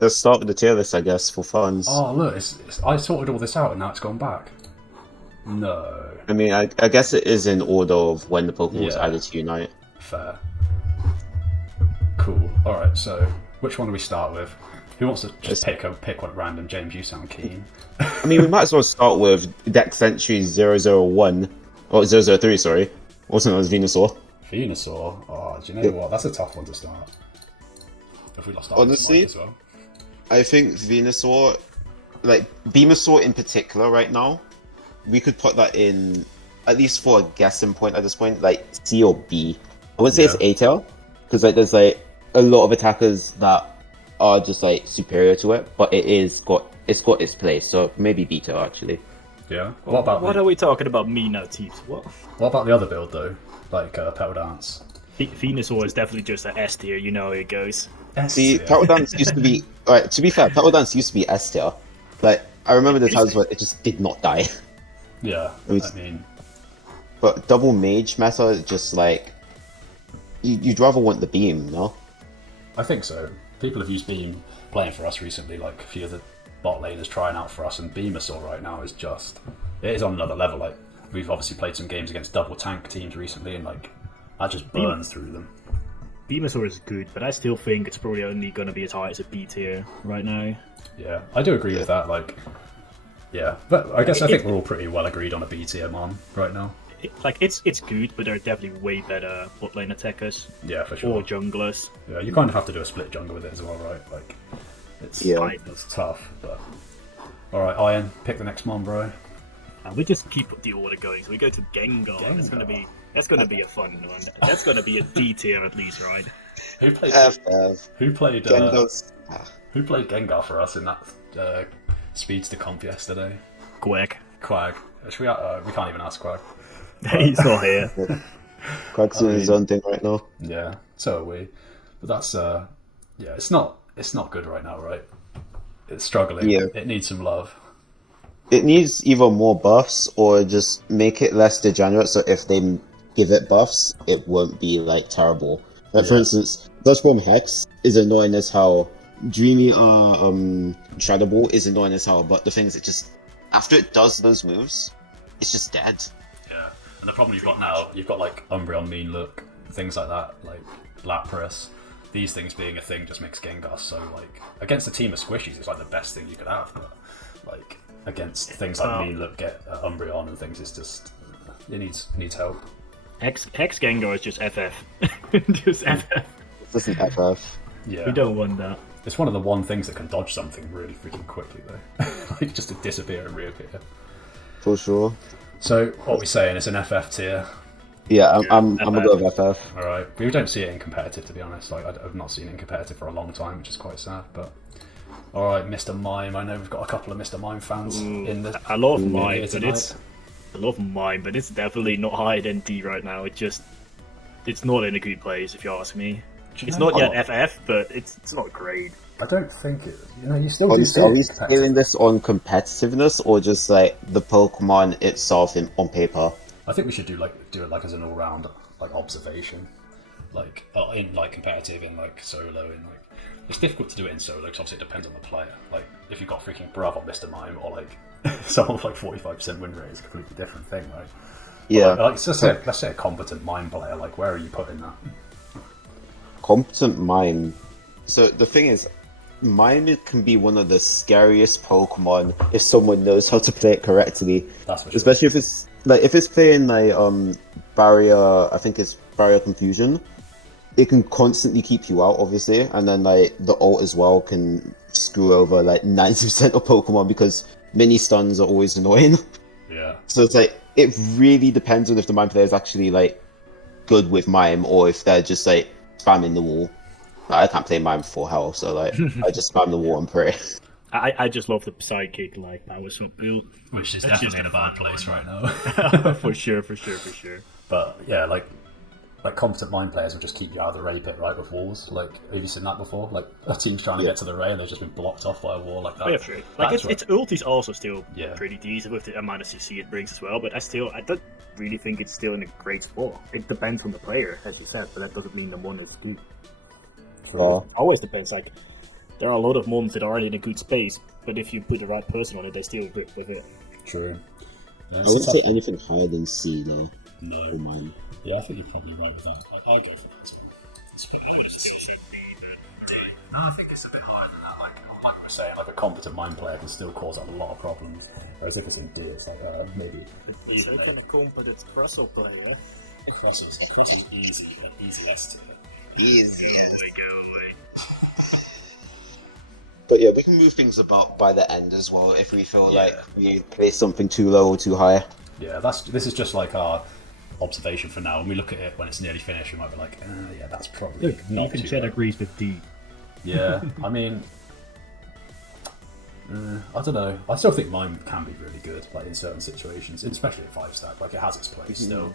let's start with the tier list, I guess, for funds. Oh look, I sorted all this out and now it's gone back. No. I mean, I guess it is in order of when the Pokemon was Yeah. added to Unite. Fair. Cool. All right. So which one do we start with? Who wants to just pick one at random? James, you sound keen. I mean, we might as well start with Dex Entry 001, or 003, sorry. Also known as Venusaur. Venusaur. Oh, do you know what? That's a tough one to start. If we start Honestly, with mine as well. I think Venusaur, like Venusaur in particular right now, we could put that in, at least for a guessing point at this point, like C or B. I wouldn't say it's A-tail, because like there's like a lot of attackers that are just like superior to it, but it's got its place, so maybe B-tail actually. Yeah. What are we talking about? Me now, Teeps. What? What about the other build though? Like Petal Dance. Venusaur is definitely just an S tier. You know how it goes. See, Petal Dance used to be. Alright, to be fair, Petal Dance used to be S tier. Like I remember the times where it just did not die. Yeah. I mean, but double mage meta is just like you'd rather want the beam, no? I think so. People have used Beam playing for us recently, like a few of the bot laners trying out for us, and Venusaur right now is just, it is on another level. Like, we've obviously played some games against double tank teams recently, and like, that just burns through them. Venusaur is good, but I still think it's probably only going to be as high as a B tier right now. Yeah, I do agree with that, like, yeah. But I guess I think we're all pretty well agreed on a B tier mon right now. It's good, but there are definitely way better bot lane attackers. Yeah, for sure. Or junglers. Yeah, you kind of have to do a split jungle with it as well, right? Like, it's tough, but... Alright, Iron, pick the next mon, bro. And we just keep the order going, so we go to Gengar. That's gonna be a fun one. That's gonna be a D tier at least, right? Who played Gengar's... Who played Gengar for us in that Speedster comp yesterday? Quack. Quag. We can't even ask Quag. He's not here. Quag's doing his own thing right now. Yeah, so are we. But that's yeah, it's not good right now, right? It's struggling. Yeah. It needs some love. It needs either more buffs or just make it less degenerate, so if they give it buffs, it won't be like terrible. Like for instance, Dodge Bomb Hex is annoying as hell. Dreamy Shadow Ball is annoying as hell, but the thing is, it just after it does those moves, it's just dead. Yeah, and the problem you've got now, you've got like Umbreon Mean Look, things like that, like Lapras. These things being a thing just makes Gengar so like against a team of squishies, it's like the best thing you could have. But like against things like Mean Look, get Umbreon and things, it's just it needs help. Hex Gengar is just FF. Just FF. This isn't FF. Yeah, we don't want that. It's one of the one things that can dodge something really freaking quickly though, like just to disappear and reappear. For sure. So what are we saying? It's an FF tier. Yeah, I'm gonna go with FF. All right, we don't see it in competitive, to be honest. Like I've not seen it in competitive for a long time, which is quite sad. But all right, Mr. Mime. I know we've got a couple of Mr. Mime fans in the. I love Mime, but it's definitely not higher than D right now. It's not in a good place, if you ask me. It's not yet FF, but it's not great. I don't think it. You still. Are we scaling this on competitiveness or just like the Pokemon itself on paper? I think we should do it like as an all-round like observation, like in like competitive and like solo and like it's difficult to do it in solo because obviously it depends on the player. Like if you've got freaking Bravo Mr. Mime or like someone with like 45% win rate, it's a completely different thing, right? Yeah. But, like let's say a competent Mime player. Like where are you putting that? Competent Mime. So the thing is, Mime can be one of the scariest Pokemon if someone knows how to play it correctly. That's for sure. Especially if it's playing like barrier, I think it's barrier confusion. It can constantly keep you out, obviously, and then like the ult as well can screw over like 90% of Pokemon because mini stuns are always annoying. Yeah. So it's like it really depends on if the Mime player is actually like good with Mime or if they're just like spamming the wall. I can't play Mime for hell, so like I just spam the wall and pray. I just love the sidekick like power swap build, which is definitely in a bad place right now. for sure. But yeah, like competent Mime players will just keep you out of the Ray pit, right, with walls. Like, have you seen that before? Like a team's trying to get to the Ray and they've just been blocked off by a wall like that. Oh, yeah, sure. Like its ult is also still Yeah. pretty decent with the amount of CC it brings as well. But I don't really think it's still in a great spot. It depends on the player, as you said, but that doesn't mean the one is good. Oh. Always depends. Like there are a lot of mons that aren't in a good space, but if you put the right person on it, they still rip with it. True. I wouldn't say anything higher than C though. No. For mine. Yeah, I think you're probably right with that. I'll go for that. No, I think it's a bit higher than that. Like we were saying, like a competent mind player can still cause a lot of problems. Whereas if it's in D, it's like maybe. Even a competent Crustle player. Crustle is easy, but easy S tier. Easy. But yeah, we can move things about by the end as well if we feel like we play something too low or too high. Yeah, this is just like our observation for now. When we look at it when it's nearly finished, we might be like, yeah, that's probably not Even too Chet low. agrees with D. Yeah, I mean, I don't know. I still think mine can be really good, like in certain situations, especially at 5-stack. Like it has its place still.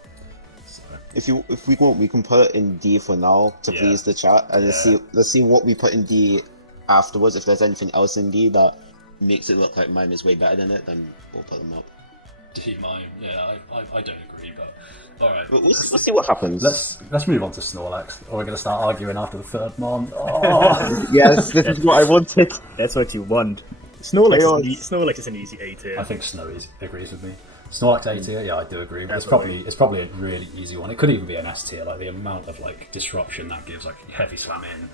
So, If we want, we can put it in D for now to please the chat, and let's see what we put in D afterwards. If there's anything else in D that makes it look like mine is way better than it, then we'll put them up. D mine, yeah, I don't agree, but all right. But we'll see what happens. Let's move on to Snorlax, or we're going to start arguing after the third mon. Oh. Yes, this is what I wanted. That's what you want. Snorlax is an easy A tier. I think Snowy agrees with me. Snorlax A tier, yeah, I do agree. But it's probably a really easy one. It could even be an S tier. Like the amount of like disruption that gives, like heavy slam in,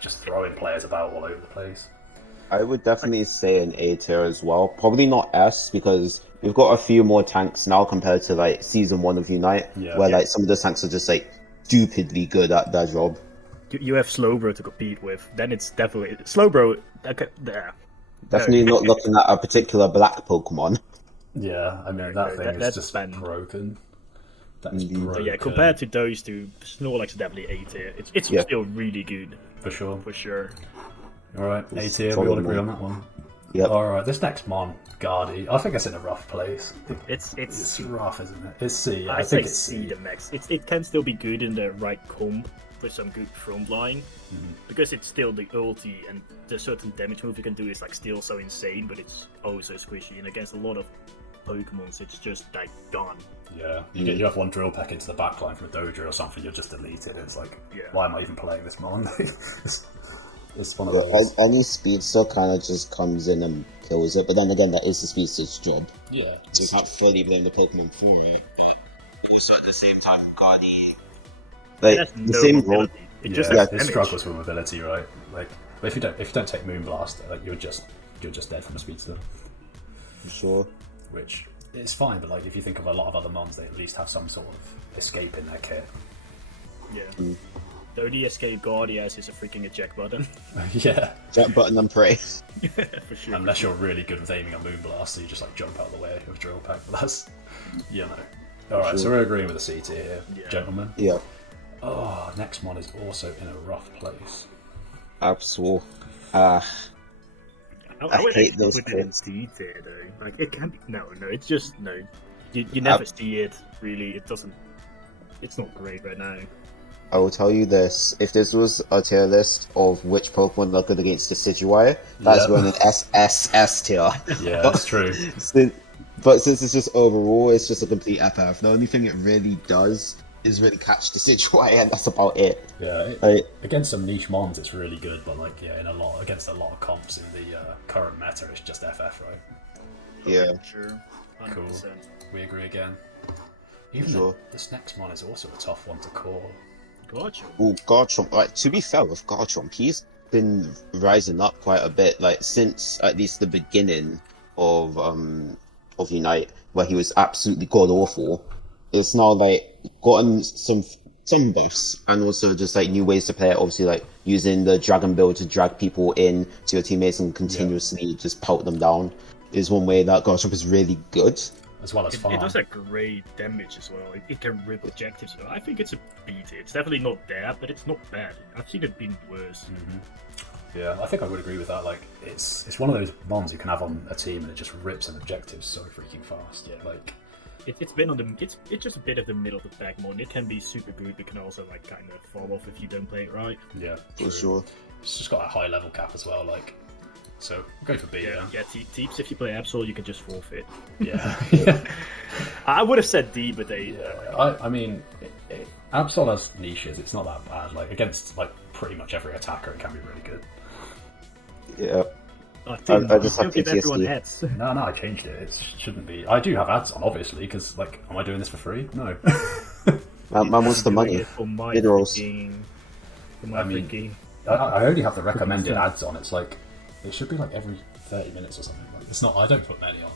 just throwing players about all over the place. I would definitely say an A tier as well. Probably not S because we've got a few more tanks now compared to like season 1 of Unite, where like some of the tanks are just like stupidly good at their job. You have Slowbro to compete with, then it's definitely Slowbro. Definitely not looking at a particular black Pokemon. Yeah, I mean that thing is just broken. That is broken. But yeah, compared to those two, Snorlax is definitely A tier. It's still really good. For sure. Alright, A tier, we all agree on that one. Yep. Alright, this next mon, Guardy, I think it's in a rough place. It's rough, isn't it? It's C. I think it's C the max. It can still be good in the right comp with some good front line, because it's still the ulti and the certain damage move you can do is like still so insane, but it's so squishy, and against a lot of Pokemons it's just like gone. Yeah, you have one drill pack into the backline from a dojo or something, you're just deleted. It's like, why am I even playing this mon? It's one of those. Any speedster kind of just comes in and kills it, but then again, that is the speedster's job. Yeah. So you can't fully blame the Pokemon for it, but also at the same time, Guardy, like the same role. It struggles with mobility, right? Like, but if you don't take Moonblast, like you're just dead from a speedster. For sure. Which is fine, but like if you think of a lot of other mons, they at least have some sort of escape in their kit. Yeah. The only escape Guardy has is a freaking eject button. Yeah. Eject button and pray. For sure. Unless you're really good with aiming a Moonblast, so you just like jump out of the way with Drill Pack. But that's, Alright, so we're agreeing with the C tier here, gentlemen. Yeah. Oh, next mon is also in a rough place. Absol. I would hate those put it in D tier though. Like it can be it's just no. You never see it really. It doesn't. It's not great right now. I will tell you this: if this was a tier list of which Pokemon look good against the Decidueye, that's going in S tier. Yeah, that's true. But since it's just overall, it's just a complete FF. The only thing it really does is really catch the Decidueye, and that's about it. Yeah, against some niche mons, it's really good, but like against a lot of comps in the current meta, it's just FF, right? Yeah. Sure. 100%. Cool. We agree again. Even though this next mon is also a tough one to call. Garchomp. Well, Garchomp, like, to be fair with Garchomp, he's been rising up quite a bit, like, since at least the beginning of Unite, where he was absolutely god-awful. It's now, like, gotten some buffs, and also just, like, new ways to play it, obviously, like, using the Dragon Build to drag people in to your teammates and continuously just pelt them down is one way that Garchomp is really good. As well as it does a great damage as well. It can rip objectives. I think it's a B tier. It's definitely not there, but it's not bad. I've seen it being worse. Mm-hmm. Yeah, I think I would agree with that. Like, it's one of those mons you can have on a team and it just rips an objective so freaking fast. Yeah, like it's been on the it's just a bit of the middle of the pack mon. It can be super good, but can also like kind of fall off if you don't play it right. Yeah, for sure. It's just got a high level cap as well. Like. So, go for B, yeah. Teeps, if you play Absol, you can just forfeit. Yeah. I would have said D, but they... I mean, Absol has niches, it's not that bad. Like, against, like, pretty much every attacker, it can be really good. Yeah. Tim, I just you have give everyone PTSD. ads. No, I changed it. It shouldn't be. I do have ads on, obviously, because like, am I doing this for free? No. Man wants the Doing money. it for my Mid-rolls. freaking. I only have the recommended ads on. It's like it should be like every 30 minutes or something. Like, it's not. I don't put many on.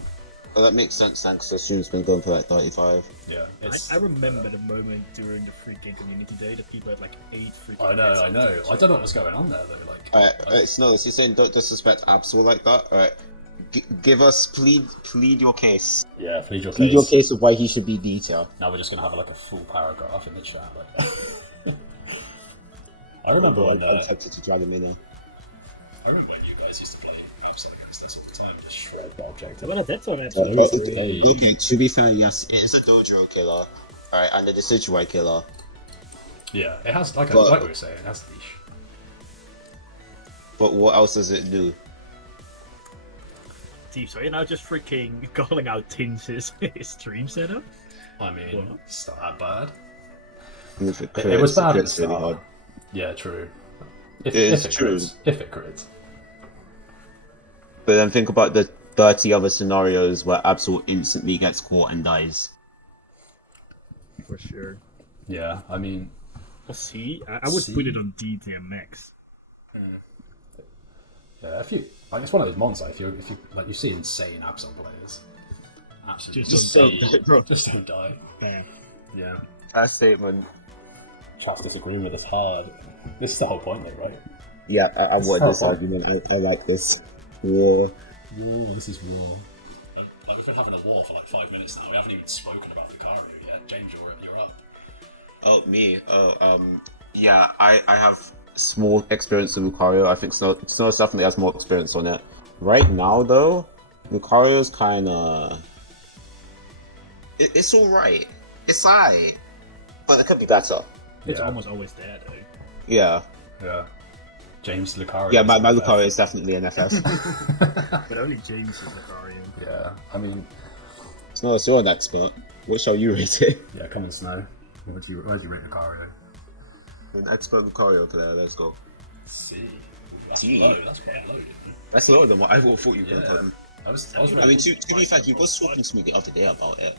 Well, that makes sense then, because the stream's been going for like 35. Yeah. I remember the moment during the free game community day that people had like 8 freaking. I know. I know. I don't know what was going on there though. Like. Alright, Snowless, you're saying don't disrespect Absol like that? Alright. Give us, plead your case. Yeah, plead your Plead your case of why he should be D tier. Now we're just gonna have like a full paragraph in the chat. Like. I remember when. I'm tempted to drag him in. I remember when you guys used to play Absol against us all the time, just shred the objective. Well, that's what I'm Okay, to be fair, yes, it is a dojo killer. Alright, and a decidueye killer. Yeah, it has like But- like we were saying, it has leash. But what else does it do? Steve, so you're now just freaking calling out Tin's his stream setup? I mean, What? it's not that bad. If it, It was bad at the crits really start. hard. Yeah, true. It is it true. crits. If it crits. But then think about the 30 other scenarios where Absol instantly gets caught and dies. For sure. Yeah, I mean, Well, see, I would See? put it on D tier max. yeah, if you like, it's one of those mons. Like, if you like, you see insane Absol players. Absolutely, Just don't die, bro. just don't die. Bam. Yeah, That statement. chat's disagreeing with us hard. This is the whole point, though, right? Yeah, I want this Oh. argument. I like this. War. Whoa, this is war. Like, we've been having a war for like 5 minutes now. We haven't even spoken about Vicario yet. James, you're up. Oh, me? Yeah, I have small experience with Lucario. I think Snow definitely has more experience on it. Right now, though, Lucario's kinda... It's alright. It's alright. But it could be better. It's Yeah. almost always there, though. Yeah. Yeah. James Lucario. Yeah, my Lucario is definitely an FF. But only James is Lucarian. Yeah, I mean, Snow, you're an expert. What shall you rate it? yeah, come on, Snow. Where do you rate Lucario? An expert Lucario player, let's go. C. That's C? low. That's quite low. That's lower than what I thought you were going to Yeah. put him. I was I ready mean, to be fair, he was talking to me the other day about it.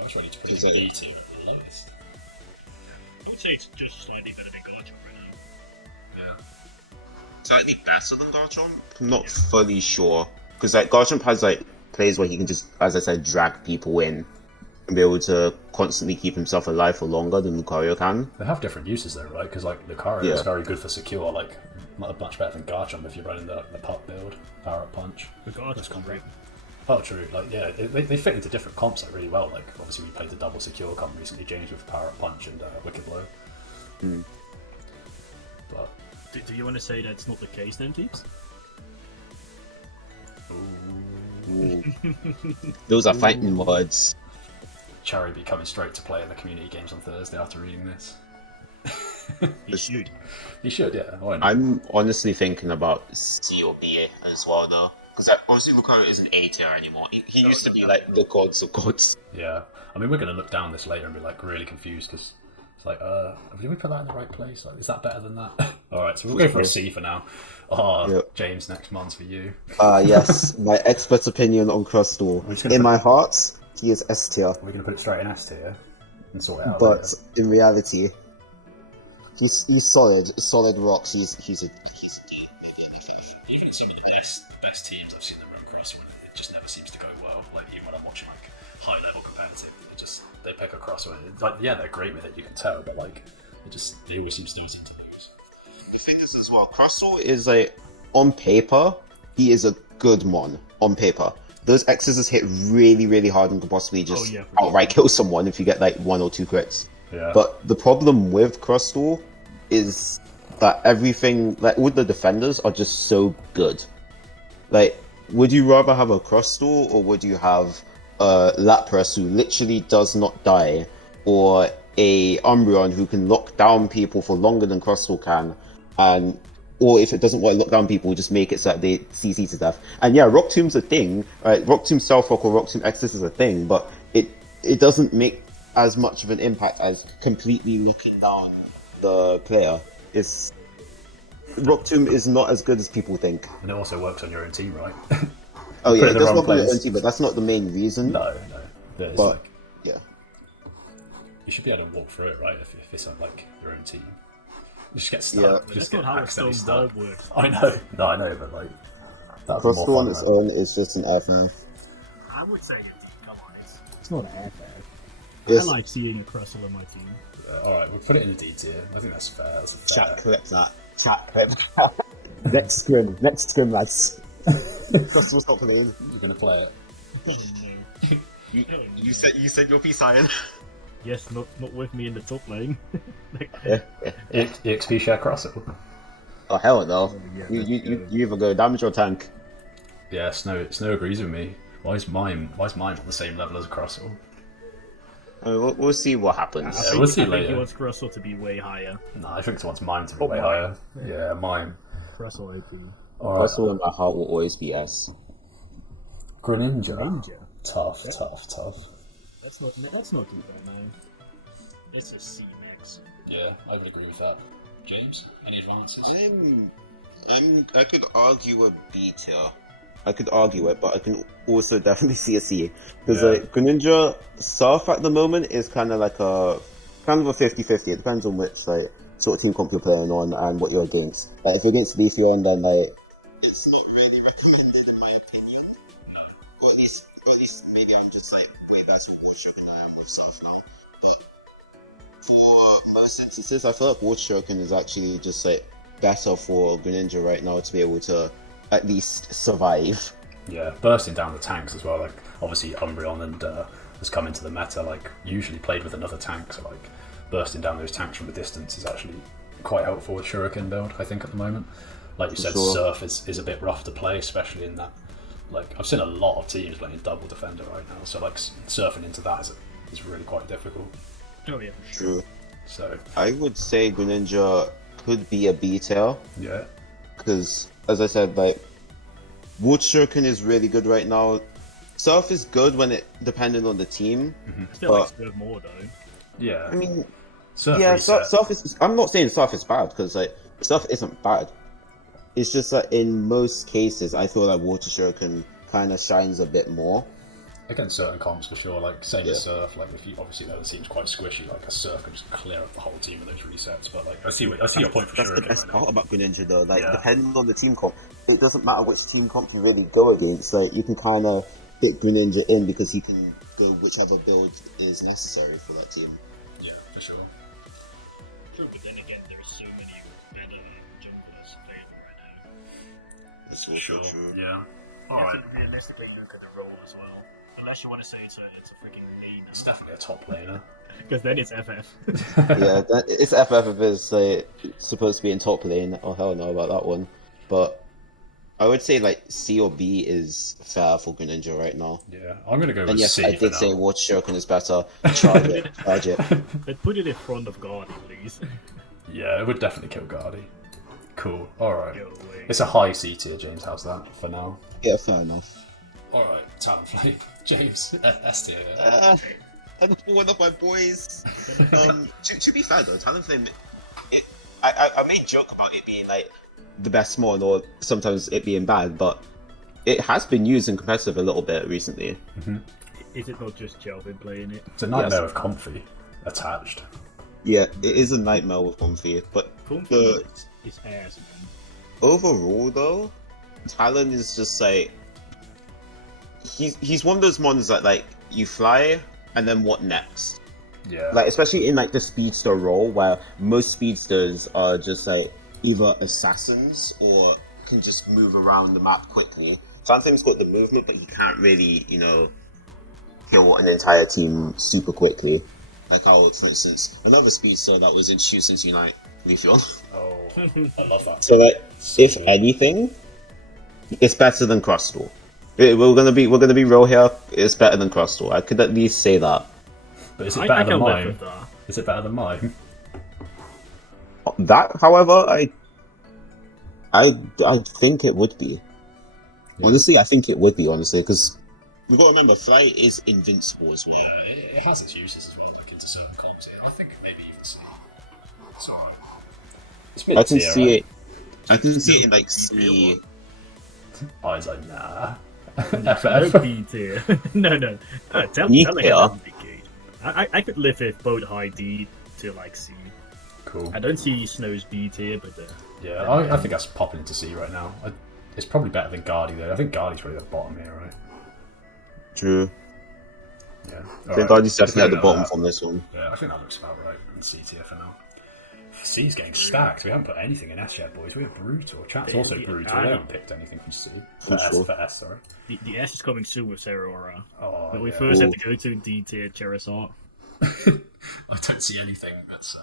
I was ready to put Is him it- in E tier at the lowest. I would say it's just slightly better than Garchomp right now. Yeah. Slightly better than Garchomp? I'm not fully sure. Because like, Garchomp has like plays where he can just, as I said, drag people in and be able to constantly keep himself alive for longer than Lucario can. They have different uses though, right? Because like Lucario is Yeah. very good for secure, like much better than Garchomp if you're running the pop build, power up punch. The Garchomp's great. Oh, true. Like, yeah, they fit into different comps like really well. Like, obviously we played the double secure comp recently, James with power up punch and wicked blow. Hmm. But Do you want to say that's not the case then, Teeps? Ooh. Those are fighting words. Cherry be coming straight to play in the community games on Thursday after reading this. You should. You should, yeah. Why not? I'm honestly thinking about C or B as well now. Because obviously Lucario isn't A tier anymore. He used to be like the gods of gods. Yeah. I mean, we're going to look down this later and be like really confused because it's like, did we put that in the right place? Like, is that better than that? Alright, so we'll go for a C for now. Oh, Yep. James, next month's for you. Yes, my expert opinion on Crustle. just gonna In put- my heart, he is S tier. We're going to put it straight in S tier and sort it out But later. in reality, he's solid rocks. He's a Even in some of the best teams I've seen them run cross when it just never seems to go well. Like even when I'm watching like high level competitive, they pick a cross when it's like yeah they're great with it, you can tell, but like they always seem to lose. The thing is as well, Crustle is like on paper, he is a good mon on paper. Those X's hit really, really hard and can possibly just yeah, for outright kill someone if you get like 1 or 2 crits. Yeah. But the problem with Crustle is that everything, like all the defenders are just so good. Like, would you rather have a Crustle or would you have a Lapras who literally does not die, or a Umbreon who can lock down people for longer than Crustle can, and or if it doesn't want to lock down people, just make it so that they CC to death. And yeah, Rock Tomb's a thing, right? Rock Tomb Self Rock or Rock Tomb Exodus is a thing, but it doesn't make as much of an impact as completely locking down the player. It's Rock Tomb is not as good as people think. And it also works on your own team, right? Oh yeah, Put it it in the does wrong work on your place. own team, but that's not the main reason. No. It's But like yeah, you should be able to walk through it, right? If it's on like your own team, you just get stuck. Yeah. But Just that's get not how a stone accidentally wall stuck. works. I know. No, I know, but like that's more Crossbow on fun. its Than... own is just an FF. I would say it. Come on, It's not an FF. Yes. I like seeing a Crustle on my team. All right, we'll put it in the D tier. I think that's fair. That's a fair. Chat clip that. Chat clip. Next scrim, lads. Crossbow, stop playing. You're gonna play it. You said your piece, Iron. Yes, not with me in the top lane. EXP share Crossel. Oh hell no! yeah, You either go damage or tank. Yeah, Snow agrees with me. Why is mine on the same level as Crossel? We'll see what happens. Yeah, we'll see I think later. he wants Crustle to be way higher. No, I think he wants mine to be way mine. higher. Yeah, mine. Crustle OP. Alright. Crossbow in my heart will always be S. Greninja. Ninja. Tough. That's not too bad, man. It's a C max. Yeah, I would agree with that. James, any advances? I could argue a B tier. I could argue it, but I can also definitely see a C. Because like Greninja Surf at the moment is kind of a 50-50. It depends on which like sort of team comp you're playing on and what you're against. Like if you're against Leafeon, then like it's not really recommended in my opinion. No. Or at least maybe I'm just like way better with Water than I am with Surf now. But for most instances, I feel like Water is actually just like better for Greninja right now to be able to at least survive. Yeah, bursting down the tanks as well. Like obviously Umbreon and has come into the meta. Like usually played with another tank, so like bursting down those tanks from a distance is actually quite helpful with Shuriken build. I think at the moment, like you said, Sure. Surf is a bit rough to play, especially in that. Like I've seen a lot of teams playing double defender right now, so like surfing into that is really quite difficult. Oh yeah, for sure. True. So I would say Greninja could be a B tier. yeah, Because as I said, like Wood Shuriken is really good right now. Surf is good when it depending on the team. Still like But- Surf more though. yeah. I mean, Surf yeah, reset. Surf is. I'm not saying Surf is bad because like Surf isn't bad. It's just that in most cases, I feel like Water Shuriken kind of shines a bit more. Against certain comps for sure, like same Yeah. as Surf, like if you obviously though it seems quite squishy, like a Surf can just clear up the whole team with those resets. But like I see your point for That's sure. the best part about Greninja though. Like Yeah. depending on the team comp, it doesn't matter which team comp you really go against. Like you can kind of fit Greninja in because he can go whichever build is necessary for that team. Yeah, for sure. True, but then again, there's so many better junglers available right now. It's also true. Yeah. You have to realistically look at the role as well. Unless you want to say it's a freaking lane. It's definitely a top laner. Because then it's FF. Yeah, it's FF if it's like, supposed to be in top lane. Oh hell no about that one. But I would say like C or B is fair for Greninja right now. Yeah, I'm gonna go with And yes, C I for did now. say Water Shuriken is better. Charge it, charge it. But put it in front of Guardian, please. Yeah, it would definitely kill Guardy. Cool. All right. Go away. It's a high C tier, James. How's that for now? Yeah, fair enough. All right, Talonflame. James, S tier. Another one of my boys. To be fair though, Talonflame, I made a joke about it being like the best Mon or sometimes it being bad, but it has been used in competitive a little bit recently. Is it not just Jelvin playing it? It's a nightmare of Comfy attached. Yeah, it is a nightmare with Comfy, but Comfy is ass, man. overall though, Talon is just like he's one of those Mons that like you fly and then what next? Yeah. Like especially in like the speedster role where most speedsters are just like either assassins or can just move around the map quickly. Sometimes got the movement, but he can't really, kill an entire team super quickly. Like how, for instance, another speedster that was introduced into Unite, Leafeon. Oh, I love that. So like, if anything, it's better than Crustle. We're gonna be real here. It's better than Crustle. I could at least say that. But is it I better than can live mine? with that. Is it better than mine? That, however, I think it would be. Yeah. Honestly, I think it would be, because we've got to remember, Flight is invincible as well. It has its uses as well, like into certain comps. Yeah, I think maybe even so. It's alright. It's I can see it. I can see it in like C. I was like, nah. No FF. B tier. No. Tell B it tier? would be good. I could live with both high D to like C. Cool. I don't see Snow's B tier, but Yeah, I think that's popping into C right now. It's probably better than Guardy though. I think Guardy's probably the bottom here, right? True. Yeah. I think Guardy's definitely at the bottom from this one. Yeah, I think that looks about right in C tier for now. C's getting stacked. We haven't put anything in S yet, boys. We have brutal. Chat's also brutal. We haven't picked anything from C. For S, sorry. the S is coming soon with Zeraora. Oh, But we yeah. first have to go to D tier Charizard. I don't see anything that's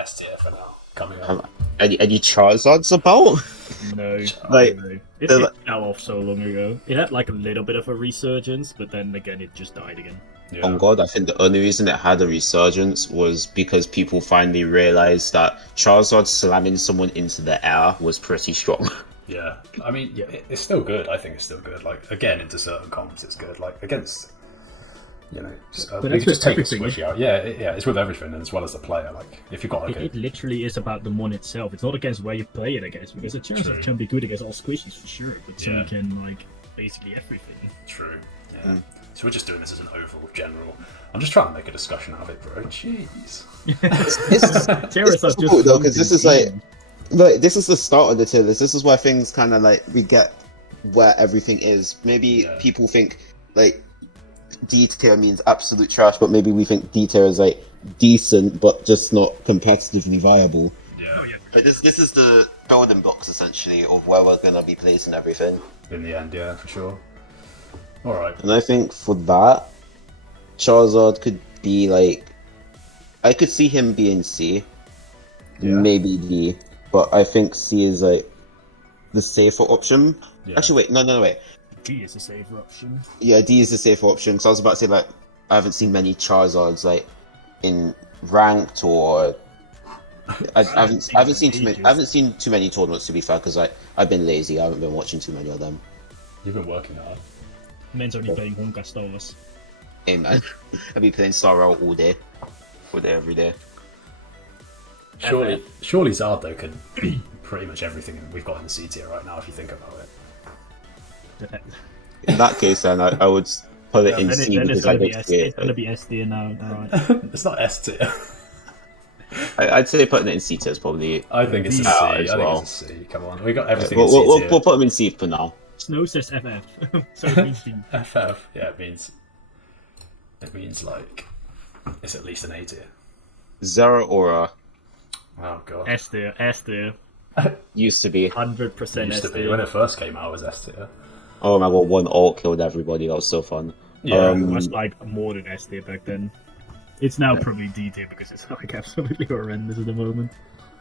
S tier for now coming up. Any Charizards about? No, Like, no. It fell off so long ago. It had like a little bit of a resurgence, but then again, it just died again. Yeah. On God, I think the only reason it had a resurgence was because people finally realized that Charizard slamming someone into the air was pretty strong. Yeah, I mean, it's still good. I think it's still good. Like, again, into certain comps, it's good. Like, against, you know, But you that's just with take the everything, squishy out. Yeah, it's with everything, as well as the player. Like, if you've got like It literally is about the mon itself. It's not against where you play it against, because a Charizard can be good against all squishies for sure, but so Yeah. can like basically everything. True. Yeah. So we're just doing this as an overall general. I'm just trying to make a discussion out of it, bro. Jeez. Charizard's just difficult though, because this is something. like this is the start of the tier list. This is where things kind of like we get where everything is. Maybe people think like D tier means absolute trash, but maybe we think D tier is like decent, but just not competitively viable. Yeah. But this is the building blocks essentially of where we're gonna be placing everything. In the end, yeah, for sure. All right. And I think for that, Charizard could be like, I could see him being C, maybe D, but I think C is like the safer option. Yeah. Actually, wait, no, wait. D is a safer option. Yeah, D is the safer option. Because I was about to say like, I haven't seen many Charizards like in ranked or. I haven't seen too many. I haven't seen too many tournaments to be fair, because I've been lazy. I haven't been watching too many of them. You've been working hard. Men's only playing Honka Stars. Hey man, I've been playing Star Rail all day, every day. Surely Zard though could beat pretty much everything we've got in the C tier right now if you think about it. In that case, then I would put it in Then C it's because I gonna be don't S. see It's gonna it. be S tier now. Right. It's not S tier. I'd say putting it in C tier is probably. I think it's a C. as I think well. it's a C. Come on, we got everything in C We'll tier. put them in C for now. Snow says FF, so it means D. FF, yeah, it means like it's at least an A tier. Zero Aura Oh god, S tier, used to be. 100% used S to be tier. when it first came out, it was S tier. Oh my god, one ult killed everybody. That was so fun. Yeah. It was like more than S tier back then. It's now probably D tier because it's like absolutely horrendous at the moment.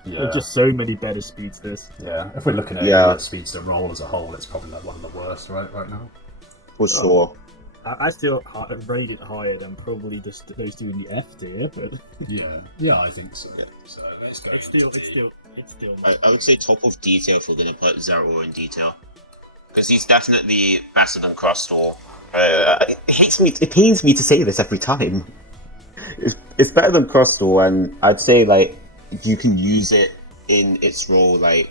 Yeah, There's just so many better speedsters. yeah. If we're looking at Yeah. the speedster roll as a whole, it's probably like one of the worst right now. For sure. I still rate it higher than probably those two in the F tier, but Yeah, I think so. So let's go. it's still. I would say top of D tier if we're gonna put Zero Aura in D tier, because he's definitely better than Crustle. It pains me to say this every time. It's better than Crustle, and I'd say like you can use it in its role like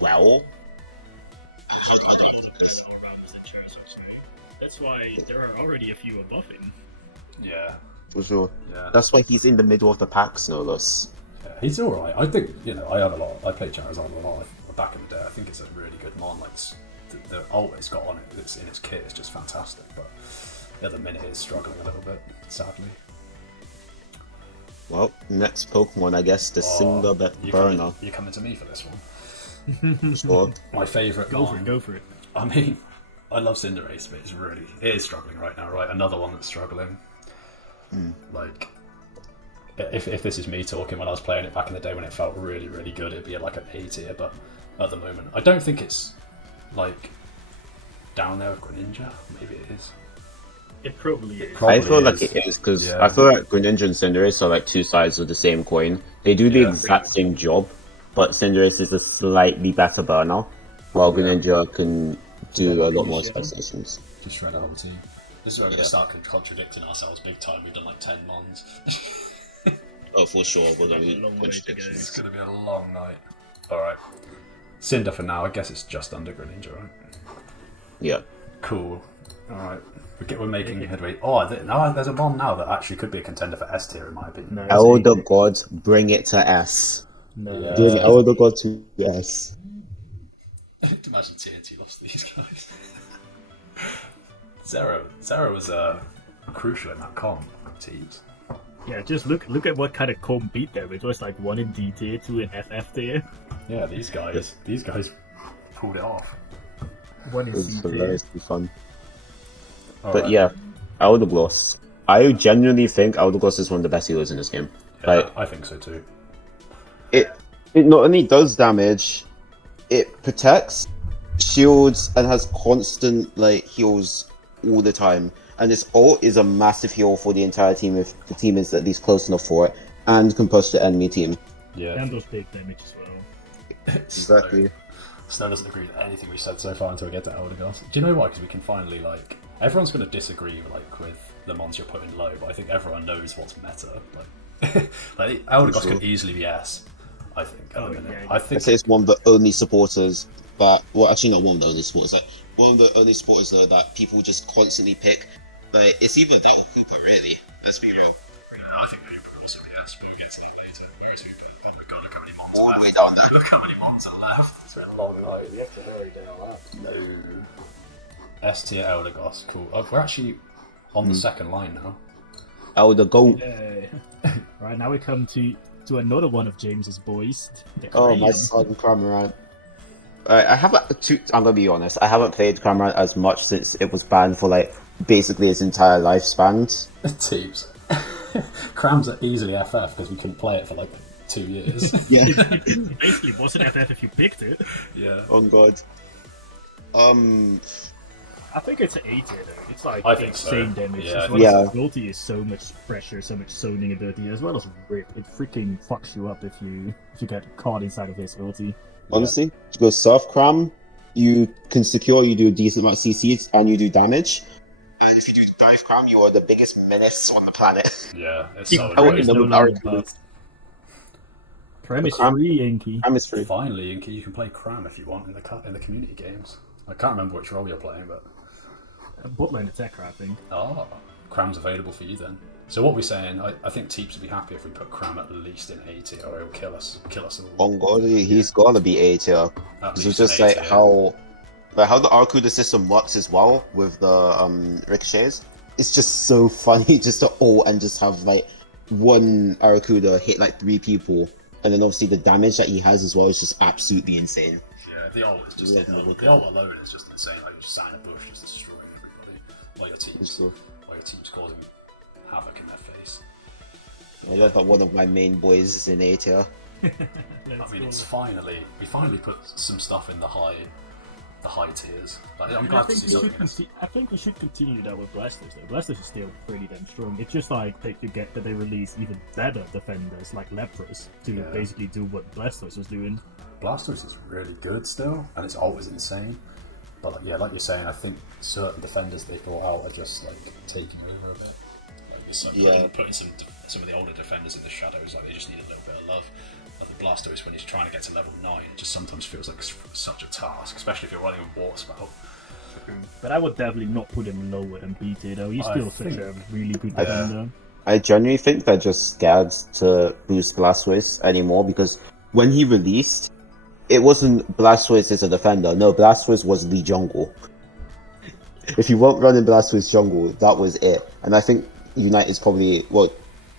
well. That's why there are already a few above him. Yeah, For sure. yeah. That's why he's in the middle of the pack, Snowless. Yeah, he's all right. I think I played Charizard a lot back in the day. I think it's a really good mon. Like the ult it's got on it, it's in its kit is just fantastic. But at the minute, it's struggling a little bit, sadly. Well, next Pokemon, I guess, the Cinder Burner. You're coming to me for this one. Sure. My favourite. Go for it. I mean, I love Cinderace, but it is struggling right now. Right, another one that's struggling. Like, if this is me talking when I was playing it back in the day when it felt really, really good, it'd be like an A tier. But at the moment, I don't think it's like down there with Greninja. Maybe it is. It probably is. I feel like it is, because Yeah. I feel like Greninja and Cinderace are like two sides of the same coin. They do the Yeah. exact same job, but Cinderace is a slightly better burner, while Greninja can do a lot more specializations. Just shred a whole team. This is where we're going to start contradicting ourselves big time. We've done like 10 mons. Oh, for sure. A long way to go. It's going to be a long night. Alright. Cinder for now. I guess it's just under Greninja, right? Yeah. Cool. Alright. We're making headway. Oh, there's a Mon now that actually could be a contender for S tier, in my opinion. No, Elder God, bring it to S. No. Yeah. Bring Elder God to S. Imagine TNT lost these guys. Zero was crucial in that comp, teams. Yeah, just look at what kind of comp beat them. It was like 1 in D tier, 2 in FF tier. Yeah, these guys pulled it off. 1 in It was C tier. hilariously fun. All But right. yeah, Elder Gloss. I genuinely think Elder Gloss is one of the best healers in this game. Yeah, Like, I think so too. it not only does damage, it protects, shields, and has constant like heals all the time. And this ult is a massive heal for the entire team if the team is at least close enough for it, and can push the enemy team. Yeah. And those big damage as well. Exactly. Snow doesn't agree with anything we've said so far until we get to Eldegoss. Do you know why? Because we can finally, like... Everyone's going to disagree, like, with the mons you're putting low, but I think everyone knows what's meta. Like Eldegoss could easily be S, I think, at the minute. yeah. I I'd think... say it's one of the only supporters that, well, actually not one of the only supporters, like one of the only supporters though that people just constantly pick. Like, it's either that or Cooper, really. Let's be real. I think Hooper could also be S, but we'll get to that later. Where is Hooper? Oh my god, look how many mons All are the way left. down there. Look how many mons are left. It's been a long night. You have to narrow down that. No. S tier Eldegoss, cool. Oh, we're actually on the second line now. Elder Goat. Yeah. Right, now we come to another one of James's boys. the Oh, my Kratom. son, Cramorant. I haven't. I'm gonna be honest. I haven't played Cramorant as much since it was banned for like basically its entire lifespan. Teams. Crams are easily FF because we couldn't play it for like 2 years. Yeah. It basically wasn't FF if you picked it. Yeah. Oh god. I think it's an A tier though. It's like I think so. insane damage. Yeah, as well yeah. as ulti is so much pressure, so much zoning ability, as well as rip. It freaking fucks you up if you get caught inside of his ulti. Honestly, to go Surf Cram, you can secure, you do a decent amount of CCs, and you do damage. And if you do Dive Cram, you are the biggest menace on the planet. Yeah, it's Yeah, so I Prem wouldn't is annoying. know no what longer Arrow buffed. Prem is Cram- free, Inky. Cram is free. Finally, Inky, you can play Cram if you want in the community games. I can't remember which role you're playing, but Botlane attacker, I think. Cram's available for you then. So what we're saying, I think Teeps would be happy if we put Cram at least in A tier, or he'll kill us all. On God, he's gotta be A tier. At It's least just an A like tier. how the Arcuda system works as well with the ricochets. It's just so funny just to ult and just have like one Arcuda hit like 3 people, and then obviously the damage that he has as well is just absolutely insane. Yeah, the ult is just Yeah, the ult alone is just insane. Like you just sat in a bush, just destroying everybody. While your team's causing havoc in their face. I love that one of my main boys is in A tier. I mean, we finally put some stuff in the high tiers. Like, I'm glad to see something. I think we should continue that with Blasters though. Blasters is still pretty damn strong. It's just like they could get that they release even better defenders like Lepros to Yeah. basically do what Blasters was doing. Blastoise is really good still, and its ult is insane. But like, yeah, like you're saying, I think certain defenders they brought out are just like taking over a bit. Like putting some of the older defenders in the shadows, like they just need a little bit of love. Like the Blastoise, when he's trying to get to level 9, it just sometimes feels like such a task, especially if you're running a Water Spout. But I would definitely not put him lower than BT though. He's I still such think- a really good I- defender. I genuinely think they're just scared to boost Blastoise anymore because when he released, it wasn't Blastoise as a defender. No, Blastoise was the jungle. If you weren't running Blastoise jungle, that was it. And I think Unite is probably, well,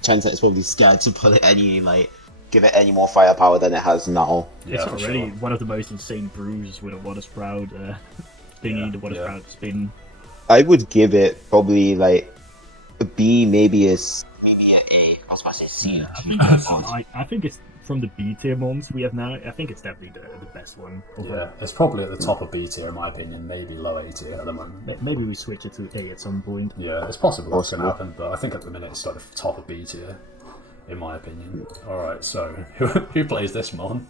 Chansat is probably scared to put it give it any more firepower than it has now. Yeah, It's for already sure. one of the most insane brews with a Water Sprout thingy, Yeah, the Water yeah. Sprout spin. I would give it probably like a B, maybe an A. I was about to say C. I think it's from the B tier mons we have now. I think it's definitely the best one. Yeah, it's probably at the top of B tier in my opinion, maybe low A tier at the moment. Maybe we switch it to A at some point. Yeah, it's possible that's going to Possible. happen, but I think at the minute it's like the top of B tier, in my opinion. Alright, so who plays this mon?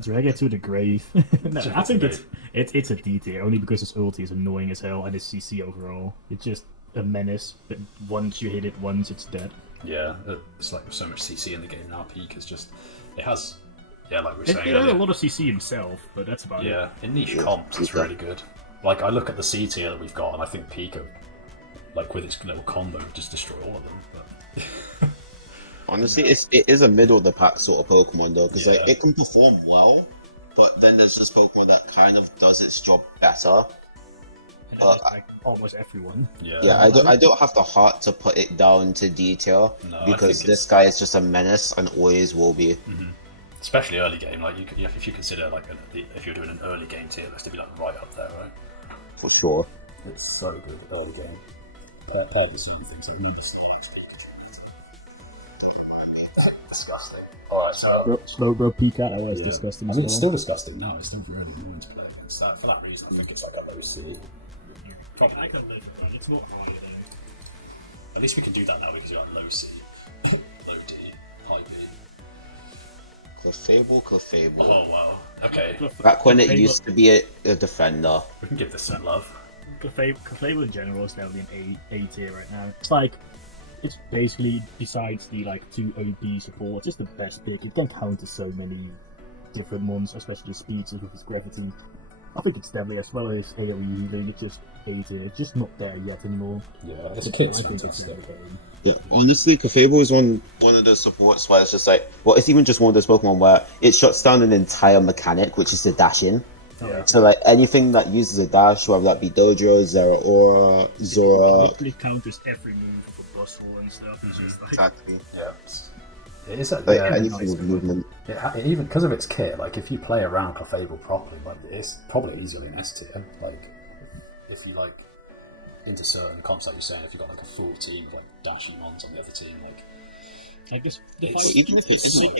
Drag it to the grave. No, Drag I it to think the it's a D tier only because his ulti is annoying as hell and his CC overall. It's just a menace, but once you hit it once, it's dead. Yeah, it's like with so much CC in the game now, Peak is just... It has yeah, like we were He saying had a earlier. lot of CC himself, but that's about it. Yeah, in niche Yeah, comps, it's Pika. really good. Like, I look at the C tier that we've got, and I think Pika, like, with its little combo, would just destroy all of them. But... Honestly, it is a middle of the pack sort of Pokemon though, because like Yeah. it can perform well, but then there's this Pokemon that kind of does its job better. And that's like almost everyone. Yeah, I don't have the heart to put it down to detail No, I because think this it's- guy is just a menace and always will be. Especially early game, like, if you consider, like, if you're doing an early game tier list, to be, like, right up there, right? For sure. It's so good early game. Paired with some things, it really starts. Disgusting. Alright, so... Slowbro Pika, that was disgusting. I as mean, it's well. still disgusting now. It's still really annoying to play against that. For that reason, I think it's like a low C. I can live with it. It's not high. At least we can do that now because you got low C, low D, high B. Clefable. Oh wow. Okay, Back when it used to be a defender. we can give this some love. Clefable in general is definitely an A tier right now. It's like, it's basically, besides the like 2 OP supports, it's the best pick. It can counter so many different ones, especially the speeds with its gravity. I think it's definitely, as well as AoE healing, it's just A tier. It's just not there yet anymore. Yeah, this I kit's think it's fantastic. okay. Yeah, honestly, Clefable is one of those supports where it's just like, well, it's even just one of those Pokemon where it shuts down an entire mechanic, which is the dash in. Yeah. So like anything that uses a dash, whether that be Dojo, Zeraora, Zora. Literally counters every move for Bustle and stuff. It's just like, Exactly. Yeah. It is a, Like yeah, anything with movement. it even because of its kit. Like if you play around Clefable properly, like it's probably easily an S tier. Like if you like into certain comps, like you're saying, if you got like a full team with like dashing mons on the other team, like I guess Even if it isn't,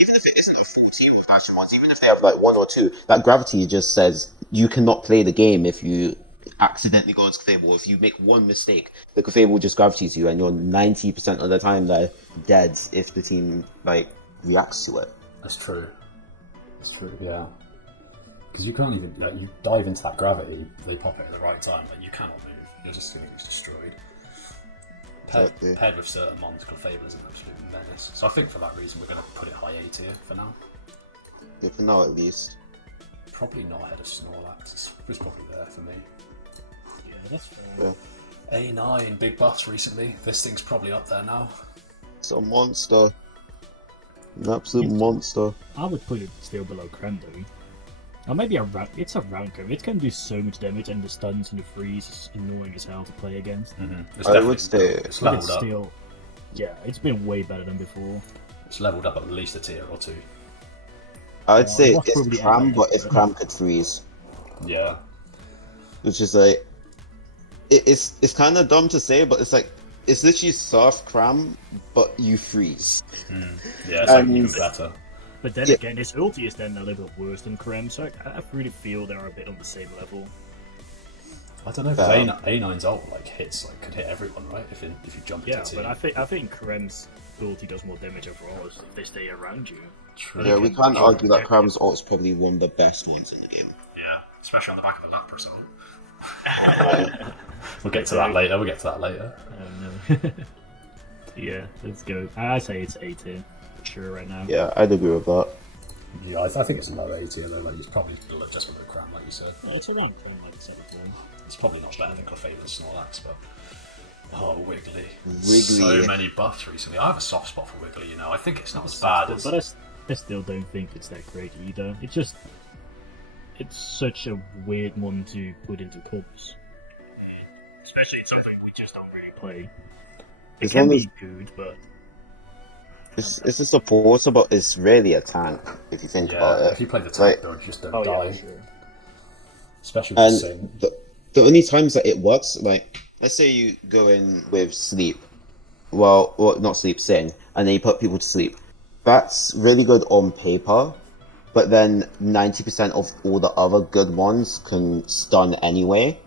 even if it isn't a full team with dashing mons, even if they have like one or two, that gravity just says you cannot play the game if you accidentally go into Clefable. If you make one mistake, the Clefable just gravities you, and you're 90% of the time they're dead if the team like reacts to it. that's true. That's true. Yeah. Because you can't even like you dive into that gravity, they pop it at the right time, but you cannot move. You're just going to get destroyed. Exactly. Paired with certain mons, Clefable is an absolute menace. So I think for that reason we're going to put it high A tier for now. Yeah, for now at least. Probably not ahead of Snorlax. It's probably there for me. yeah, that's fair. Yeah. A9, big buffs recently. This thing's probably up there now. It's a monster. An absolute monster. I would put it still below Krem though. Or maybe it's a Ranker. It can do so much damage, and the stuns and the freeze is annoying as hell to play against. It's I would say it's But leveled it's up. still, yeah, it's been way better than before. It's leveled up at least a tier or two. I'd say what's it's probably Cram, ahead, but if but- Cram could freeze, Yeah. which is like, it's kind of dumb to say, but it's like it's literally soft Cram, but you freeze. Yeah, it's like And- even better. But then Yeah. again, his ulti is then a little bit worse than Krem, so I really feel they're a bit on the same level. I don't know because A9's ult like hits like could hit everyone, right? If you jump into Yeah, the team. but I think Krem's ulti does more damage overall if they stay around you. True. Yeah, we can- can't you argue can- that Cram's ult is probably one of the best ones in the game. Yeah, especially on the back of a Lapras ult. We'll get to that later. No. Yeah, let's go. I say it's A tier, for sure, right now. Yeah, I'd agree with that. Yeah, I think it's a low A tier though. Like it's probably just below Cram, like you said. Well, it's around Krem, like I said before. It's probably not better than Clefable and Snorlax, but Wiggly. Wiggly. So many buffs recently. I have a soft spot for Wiggly. You know, I think it's not as bad as. But I still don't think it's that great either. It's such a weird one to put into cups. Especially it's something we just don't really play. It As can long be good, but It's a supporter, but it's really a tank if you think about Yeah, it. if you play the tank Like- though, you just don't oh die. yeah, sure. Especially with And the same. the only times that it works, like, let's say you go in with sleep, well, not sleep, sing, and then you put people to sleep. That's really good on paper, but then 90% of all the other good ones can stun anyway,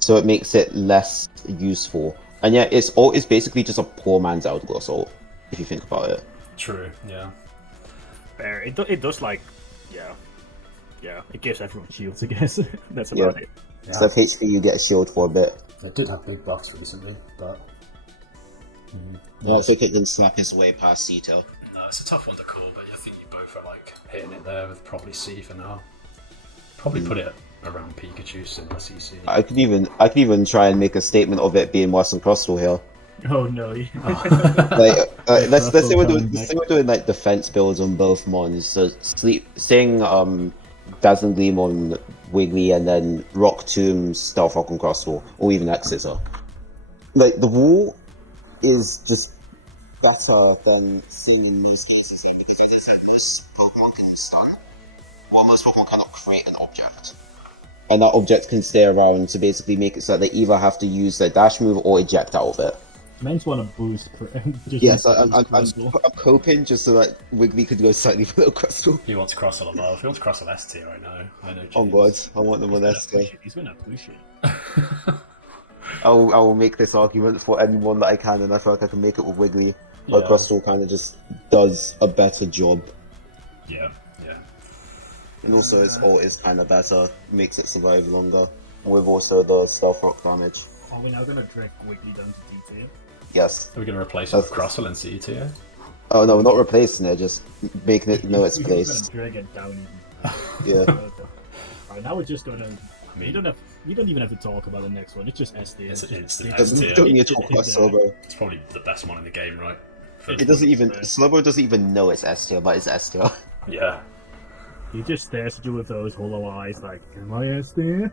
so it makes it less useful. And yeah, it's basically just a poor man's Elder ult, if you think about it. True. Yeah. Fair. It does like, yeah. It gives everyone shields, I guess. That's about it. Yeah. So if HP, you get a shield for a bit. They did have big buffs recently, but I don't think it can slap his way past Ceto. no, it's a tough one to call. But I think you for like hitting it there with probably C for now. Probably put it around Pikachu, similar CC. I could even try and make a statement of it being worse than Crossbow here. Oh no! Like, let's say we're doing like defense builds on both mons. So saying Dazzling Gleam on Wiggly and then Rock Tomb, Stealth Rock on Crossbow, or even X-Scissor. Like the wall is just better than seeing in most cases, because as I said, most Pokemon can stun, while most Pokemon cannot create an object. And that object can stay around to basically make it so that they either have to use their dash move or eject out of it. Men's want to boost. Yes, I'm hoping just so that Wiggly could go slightly below Crystal. He wants Crossel above. He wants Crossel S tier right now. I know. Oh god, I want them on S tier. He's gonna push it. I will make this argument for anyone that I can, and I feel like I can make it with Wiggly. But Crystal kind of just does a better job. Yeah. And also its ult is kind of better, makes it survive longer. With also the Stealth Rock damage. Are we now gonna drag Wiggly down to D tier? Yes. Are we going to replace it with Crossel and C tier? Oh no, we're not replacing it, just making it know its We're place. gonna drag it down. Yeah. Alright, now we're just gonna. We don't even have to talk about the next one. It's just S tier. It's an instant We S tier. don't need to talk about Slowbro. It's probably the best one in the game, right? It doesn't even Slowbro doesn't even know it's S tier, but it's S tier. Yeah. He just stares at you with those hollow eyes, like, "Am I S tier?"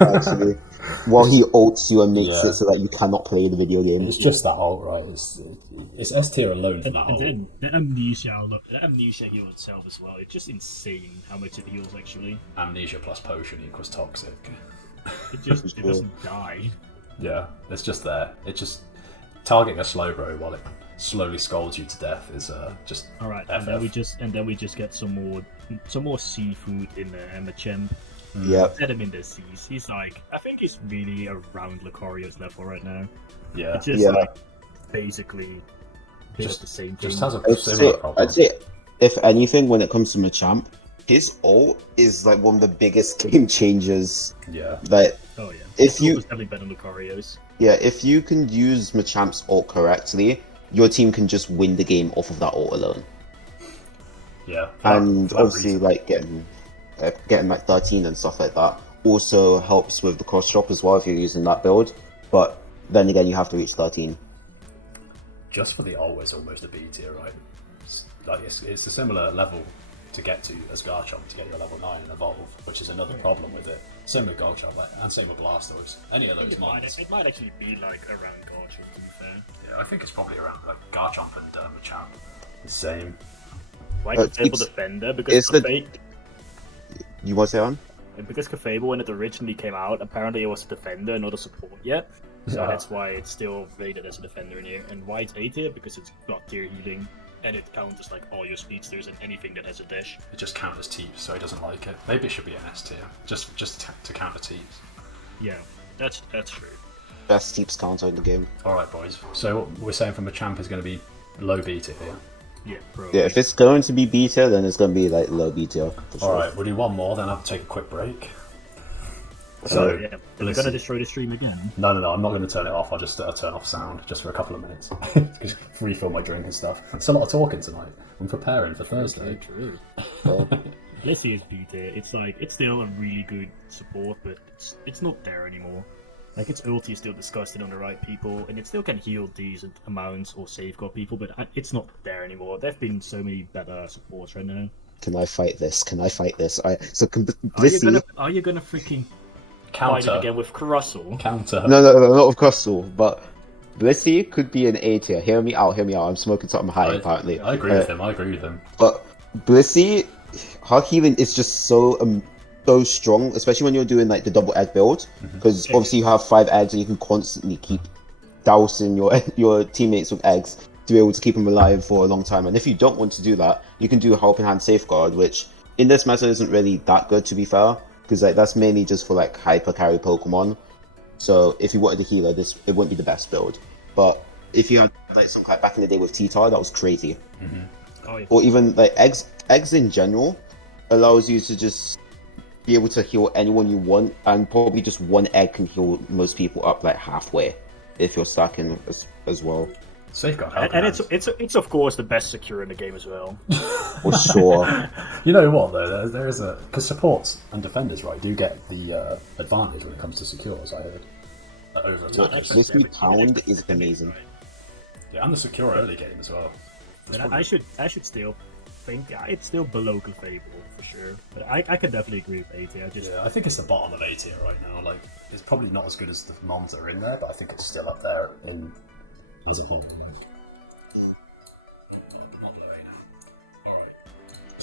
Actually, while he ults you and makes it so that you cannot play the video game. It's just that ult, right? It's S tier alone for that ult. And then the amnesia heal itself as well. It's just insane how much it heals actually. Amnesia plus potion equals toxic. It doesn't die. Yeah, it's just there. It's just targeting a Slowbro while it slowly scolds you to death is just All right, FF. and then we just get some more seafood in the champ. Yep. Set him in the seas. He's like, I think he's really around Lucario's level right now. Yeah. It's just like basically just the same thing. Just has a similar problem. I'd say, if anything, when it comes to Machamp, his ult is like one of the biggest game changers. Yeah. Like, Oh yeah. if you It's definitely better than Lucario's. Yeah, if you can use Machamp's ult correctly, your team can just win the game off of that ult alone. Yeah. And for that obviously, reason. like getting like 13 and stuff like that also helps with the cross chop as well if you're using that build. But then again, you have to reach 13. Just for the ult, it's almost a B tier, right? It's a similar level to get to as Garchomp to get your level 9 and evolve, which is another problem with it. Same with Garchomp, and same with Blastoise. Any of those mons. It might actually be like around Garchomp, to be fair. Yeah, I think it's probably around like Garchomp and Machamp. Same. Like Uh, Cafable it's- Defender, because it's the- Cafable, You want to say on? because Cafable, when it originally came out, apparently it was a defender, not a support yet. So Yeah. that's why it's still rated as a defender in here. And why it's A tier? Because it's got tier healing, and it counters like all your speedsters and anything that has a dash. It just counters Teeps, so he doesn't like it. Maybe it should be an S tier, just to counter Teeps. Yeah, that's true. Best Teeps counter in the game. Alright, boys. So what we're saying from Machamp is going to be low B tier here. Yeah, probably. Yeah, if it's going to be B tier, then it's going to be like low B tier. For sure. Alright, we'll do one more, then I'll take a quick break. So yeah, we're let's gonna see. destroy the stream again. No, I'm not going to turn it off. I'll just turn off sound just for a couple of minutes. Just refill my drink and stuff. It's a lot of talking tonight. I'm preparing for Thursday. True. So, Let's see, it's B tier. It's like it's still a really good support, but it's not there anymore. Like its ulti is still disgusted on the right people, and it still can heal decent amounts or safeguard people, but it's not there anymore. There've been so many better supports right now. can I fight this? Can I fight this? So Are you Blissey. gonna freaking fight it Counter. again with Crustle? Counter. No, not of Crustle, but Blissey could be an A tier. Hear me out. I'm smoking something high, apparently. I agree with him. But Blissey, her healing is just so strong, especially when you're doing like the double egg build, because obviously you have 5 eggs and you can constantly keep dousing your teammates with eggs to be able to keep them alive for a long time. And if you don't want to do that, you can do Helping Hand Safeguard, which in this meta isn't really that good, to be fair, because like that's mainly just for like hyper carry Pokemon. So if you wanted a healer, it wouldn't be the best build. But if you had like something like back in the day with T-Tar, that was crazy. Oh, yeah. Or even like eggs in general allows you to just be able to heal anyone you want, and probably just one egg can heal most people up like halfway if you're stacking as well. Safeguard And helping it's of course the best secure in the game as well. For sure. You know what though? There is a because supports and defenders right do get the advantage when it comes to secures. I heard over attackers. Whiskey Pound is amazing. Yeah, and the secure early game as well. But I should still think it's still below Clefable for sure. But I can definitely agree with A tier. Yeah, I think it's the bottom of A tier right now. Like, it's probably not as good as the moms that are in there, but I think it's still up there in as a whole.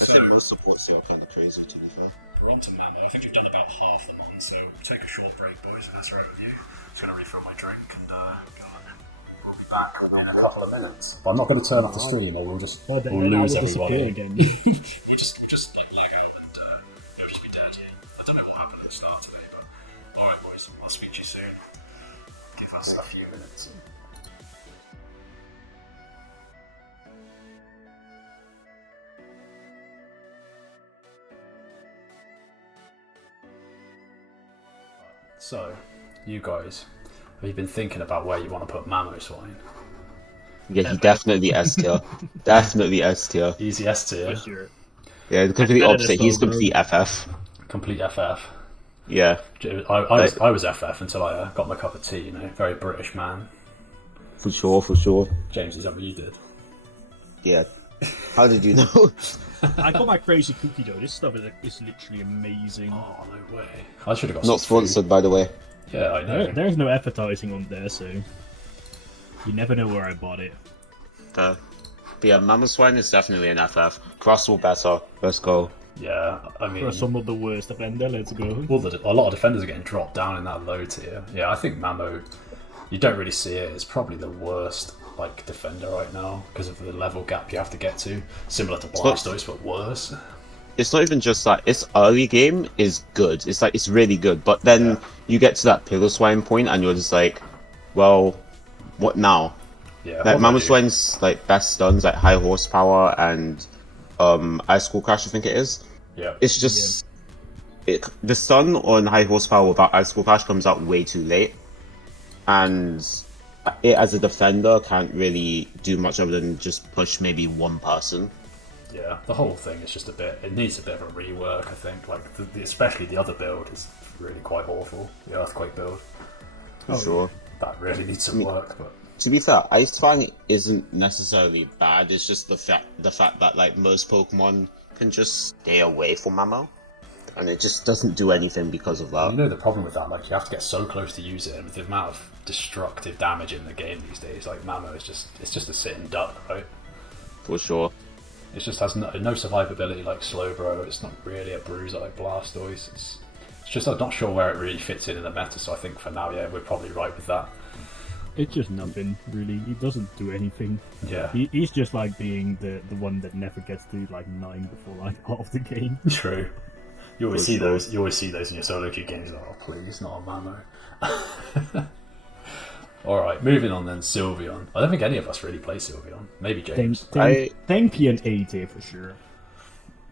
I think most supports here are kind of crazy, to be fair. We're on to Mamo. I think we've done about half the month, so take a short break, boys, if that's right with you. I'm just going to refill my drink and go on then. We'll be back in a couple of minutes. But I'm not going to turn off the stream, or we'll just we'll lose everybody. We'll just lag out and it'll just be dead. I don't know what happened at the start today, but alright, boys, I'll speak to you soon. Give us a few minutes. So, you guys, have you been thinking about where you want to put Mamoswine? Yeah, he definitely S tier. Definitely S tier. Easy S tier. For sure. Yeah, the complete Better opposite. than He's Slowbro. complete FF. Complete FF. Yeah, I was FF until I got my cup of tea, you know, very British man. for sure, for sure. James, is that what you did? Yeah. How did you know? I got my crazy cookie though. This stuff is literally amazing. Oh, no way. I should have got Not some food. sponsored, by the way. Yeah, I know. There's no advertising on there, so you never know where I bought it. But yeah, Mamoswine is definitely an FF. Crosswell better. Let's go. Yeah, I mean, For some of the worst offender, let's go. well, a lot of defenders are getting dropped down in that low tier. Yeah, I think Mamo, you don't really see it. It's probably the worst like defender right now because of the level gap you have to get to. Similar to Blastoise, but worse. It's not even just that. Its early game is good. It's like it's really good. But then you get to that Piloswine point, and you're just like, well, what now? Yeah, Like what do I do? Mamoswine's like best stuns, like high horsepower and Ice School Crash, I think it is. Yeah, It's just the stun on high horsepower without Ice School Crash comes out way too late, and it as a defender can't really do much other than just push maybe one person. yeah. The whole thing is just it needs a bit of a rework. I think, like especially the other build is really quite awful. The Earthquake build For sure. that really needs some work, but. To be fair, Ice Fang isn't necessarily bad. It's just the fact that like most Pokemon can just stay away from Mamo, and it just doesn't do anything because of You that. know the problem with that, like you have to get so close to use it, and with the amount of destructive damage in the game these days, like Mamo is just a sitting duck, right? For sure. It just has no survivability like Slowbro. It's not really a bruiser like Blastoise. It's just I'm not sure where it really fits in the meta. So I think for now, yeah, we're probably right with that. It's just nothing, really. He doesn't do anything. Yeah, He's just like being the one that never gets to like 9 before like half the game. true. You always For see sure. those. You always see those in your solo queue games. Like, oh please, not a Mamo. All right, moving on then. Sylveon. I don't think any of us really play Sylveon. Maybe James. Tempian A tier for sure.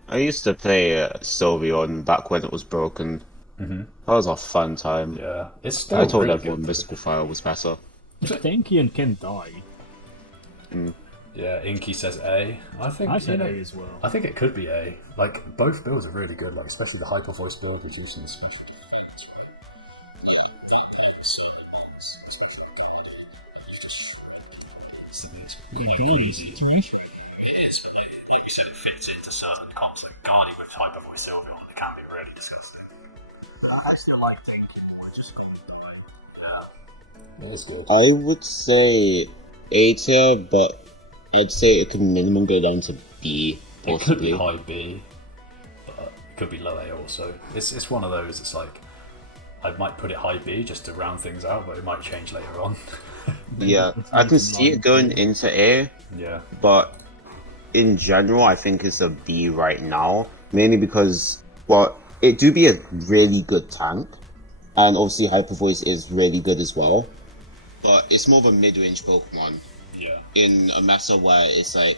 I used to play Sylveon back when it was broken. Mm-hmm. That was a fun time. Yeah, it's still I told really everyone good. Mystical Fire was better. Tempian can die. Yeah, Inky says A. I think I said you know, A as well. I think it could be A. Like both builds are really good. Like especially the hyper voice build is using the speech. Easy. It is, but like we said, it fits into certain comps. Like Guardian with hyper voice Sylveon, it can be really disgusting. I still like Tinky, which is It is good. I would say A tier, but I'd say it could minimum go down to B, It could be possibly. high B, but it could be low A also. It's one of those. It's like I might put it high B just to round things out, but it might change later on. Yeah, I can see it going into A, Yeah, but in general, I think it's a B right now. Mainly because, well, it do be a really good tank, and obviously Hyper Voice is really good as well. But it's more of a mid-range Pokemon yeah, in a meta where it's like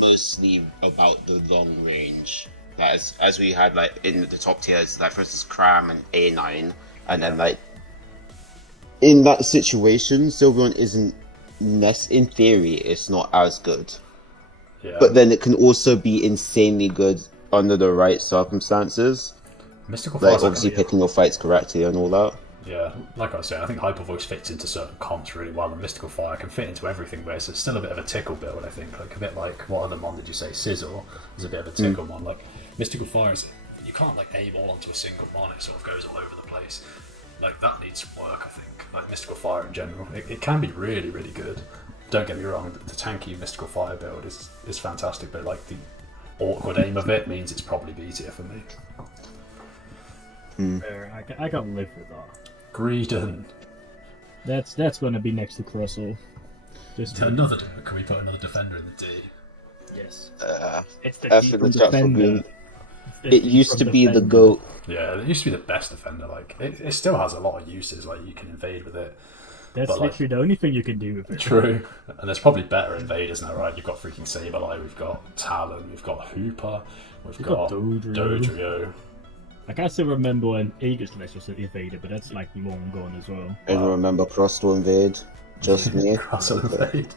mostly about the long range. Like, as we had like in the top tiers, like for instance Cram and A9, and then like in that situation, Sylveon isn't in theory, it's not as good. Yeah. But then it can also be insanely good under the right circumstances. Mystical Like, Fire's obviously picking your fights correctly and all that. Yeah, like I was saying, I think Hyper Voice fits into certain comps really well, and Mystical Fire can fit into everything, but it's still a bit of a tickle build, I think. Like, a bit like, what other mon did you say? Sizzle is a bit of a tickle mon. Like, Mystical Fire is, you can't, like, aim all onto a single mon, it sort of goes all over the place. Like, that needs work, I think. Like, Mystical Fire in general. It can be really, really good. Don't get me wrong, the tanky Mystical Fire build is fantastic, but, like, the awkward aim of it means it's probably B tier for me. Fair. I can live with that. Greedon. That's gonna be next to Crossel. Just Can we put another defender in the D? yes. It's the F deep in the from chat for defender. Green. It's the It deep used from to be the defender. GOAT. Yeah, it used to be the best defender. Like it still has a lot of uses. Like you can invade with it. That's but, like, literally the only thing you can do with it. True, and there's probably better invaders now, right? You've got freaking Saberlight, we've got Talon, we've got Hooper, we've got Dodrio. Like, I still remember when Aegislash was an invader, but that's like long gone as well. I don't remember Crossbow Invade. Just me. Crossel invade.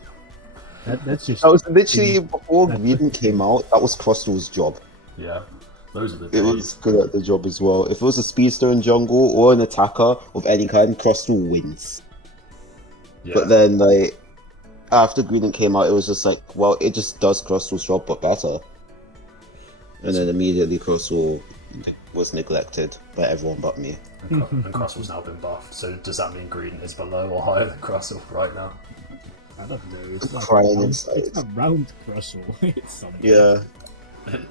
That's just. That was literally before Greedon came out. That was Crossbow's job. Yeah, those are the It days. was good at the job as well. If it was a speedster in jungle or an attacker of any kind, Crossbow wins. Yeah. But then, like, after Greedon came out, it was just like, well, it just does Crossbow's job, but better. And then immediately Crossbow was neglected by everyone but me. And Crossel's now been buffed. So does that mean Greedon is below or higher than Crossel right now? I don't know. It's like Crying around, inside. it's around Crossel. It's something. Yeah,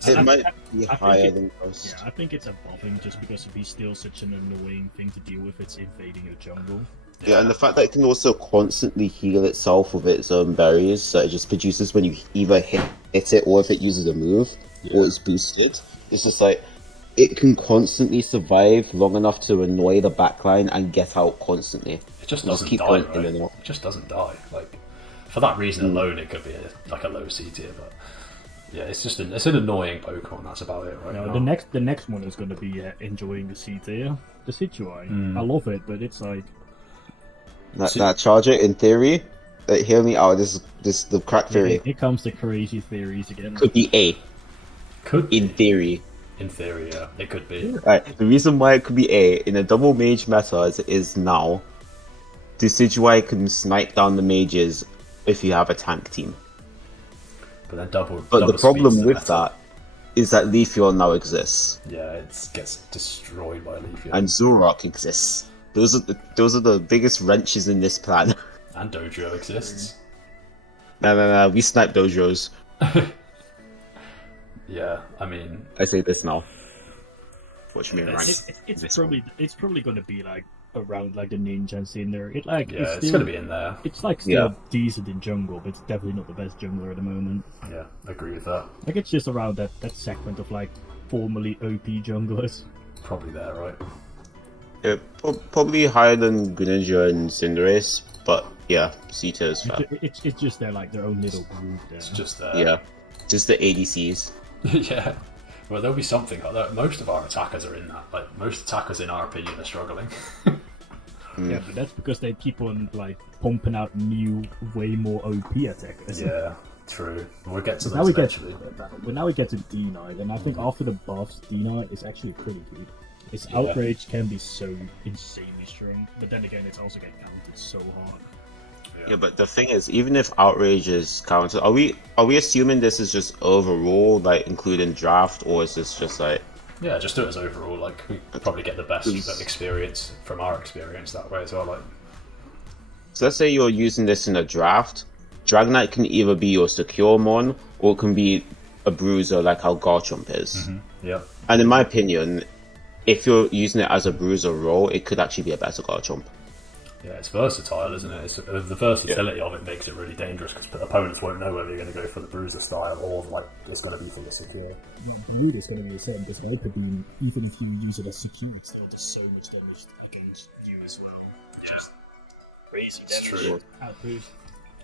it I- might I- be I think higher it- than Cross. Yeah, I think it's above him just because he's still such an annoying thing to deal with. It's invading a jungle. Yeah, and the fact that it can also constantly heal itself with its own berries, so it just produces when you either hit it or if it uses a move, or it's boosted. It's just like, it can constantly survive long enough to annoy the backline and get out constantly. It just Just doesn't keep die, going right? in and out. It just doesn't die. Like for that reason alone, it could be like a low C tier, but yeah, it's an annoying Pokemon. That's about it, right? No, now. the next one is going to be enjoying the C tier, the Situai. I love it, but it's like That Charger, in theory, hear me out, this the crack theory, here comes the crazy theories again. could be A, could in theory. in theory, yeah, it could be. Right, the reason why it could be A, in a double mage meta as it is now, Decidueye can snipe down the mages if you have a tank team. But then double. But double the problem speed's the with meta. that is that Leafeon now exists, Yeah, it gets destroyed by Leafeon. and Zoroark exists. Those are the biggest wrenches in this plan. And Dodrio exists. No, we snipe dojos. Yeah, I mean, I say this now. Watch me rank. It's this probably going to be like around like the Ninja and Cinder. It like yeah, it's still, going to be in there. It's like still decent in jungle, but it's definitely not the best jungler at the moment. Yeah, I agree with that. Like it's just around that segment of like formerly OP junglers. Probably there, right? Yeah, probably higher than Greninja and Cinderace, but yeah, Ceeta is fair. It's just their like their own little group there. It's just there. Yeah, just the ADCs. Yeah. Well, there'll be something like that. Most of our attackers are in that. Like most attackers, in our opinion, are struggling. Yeah, but that's because they keep on like pumping out new, way more OP attackers. Yeah, true. We'll get to Now those we get, eventually. but now we get to D9, and I think after the buffs, D9 is actually pretty good. Its Yeah. outrage can be so insanely strong, but then again, it's also getting countered so hard. Yeah, but the thing is, even if outrage is counted, are we assuming this is just overall, like including draft, or is this just like? Yeah, just do it as overall. Like we probably get the best experience from our experience that way as well. Like, So let's say you're using this in a draft. Dragonite can either be your secure mon, or it can be a bruiser like how Garchomp is. yeah, And in my opinion, if you're using it as a bruiser role, it could actually be a better Garchomp. yeah, it's versatile, isn't it? It's, the versatility of it makes it really dangerous because opponents won't know whether you're going to go for the bruiser style or like it's going to be for the secure. You is going to be the same because Hyper Beam, even if you use it as secure, it still does so much damage against you as well. Just crazy It's true. Outboost.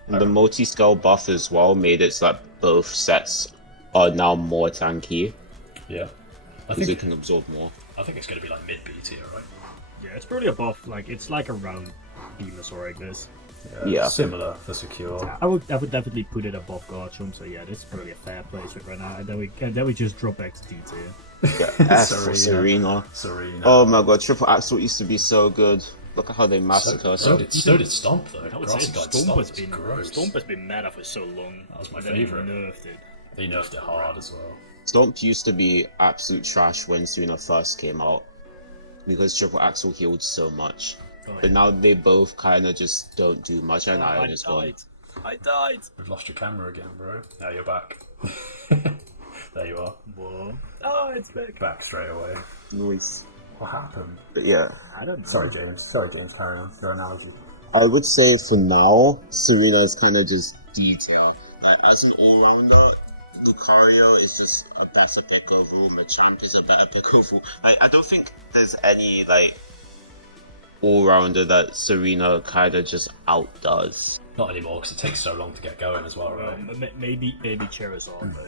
And the multi-scale buff as well made it so that both sets are now more tanky, Yeah, I because think it can absorb more. I think it's going to be like mid B tier, right? Yeah, it's probably above. Like it's like around Venusaur, I guess. Yeah. Similar for secure. I would definitely put it above Garchomp, so yeah, this is probably a fair place right now. And then we just drop back to D tier. Yeah, S for Serena. Serena. Oh my god, Triple Axel used to be so good. Look at how they massacred us. So did Stomp though. I would say Grassy Guide Stomp has been gross. Stomp has been meta for so long. That was my and then favourite. He nerfed it. He nerfed it hard as well. Stomp used to be absolute trash when Serena first came out because Triple Axel healed so much. Oh, But now they both kind of just don't do much, and Iron is gone. I died. We've lost your camera again, bro. Now you're back. There you are. Whoa. Oh, it's back. Back straight away. Nice. What happened? But yeah, I don't know. Sorry, James, carry on. Your analogy. I would say for now, Serena is kind of just detail. Like, as an all-rounder, Lucario is just a better pick overall. Machamp is a better pick overall. I don't think there's any like all-rounder that Serena kind of just outdoes. Not anymore, because it takes so long to get going as well, right? Maybe Charizard though.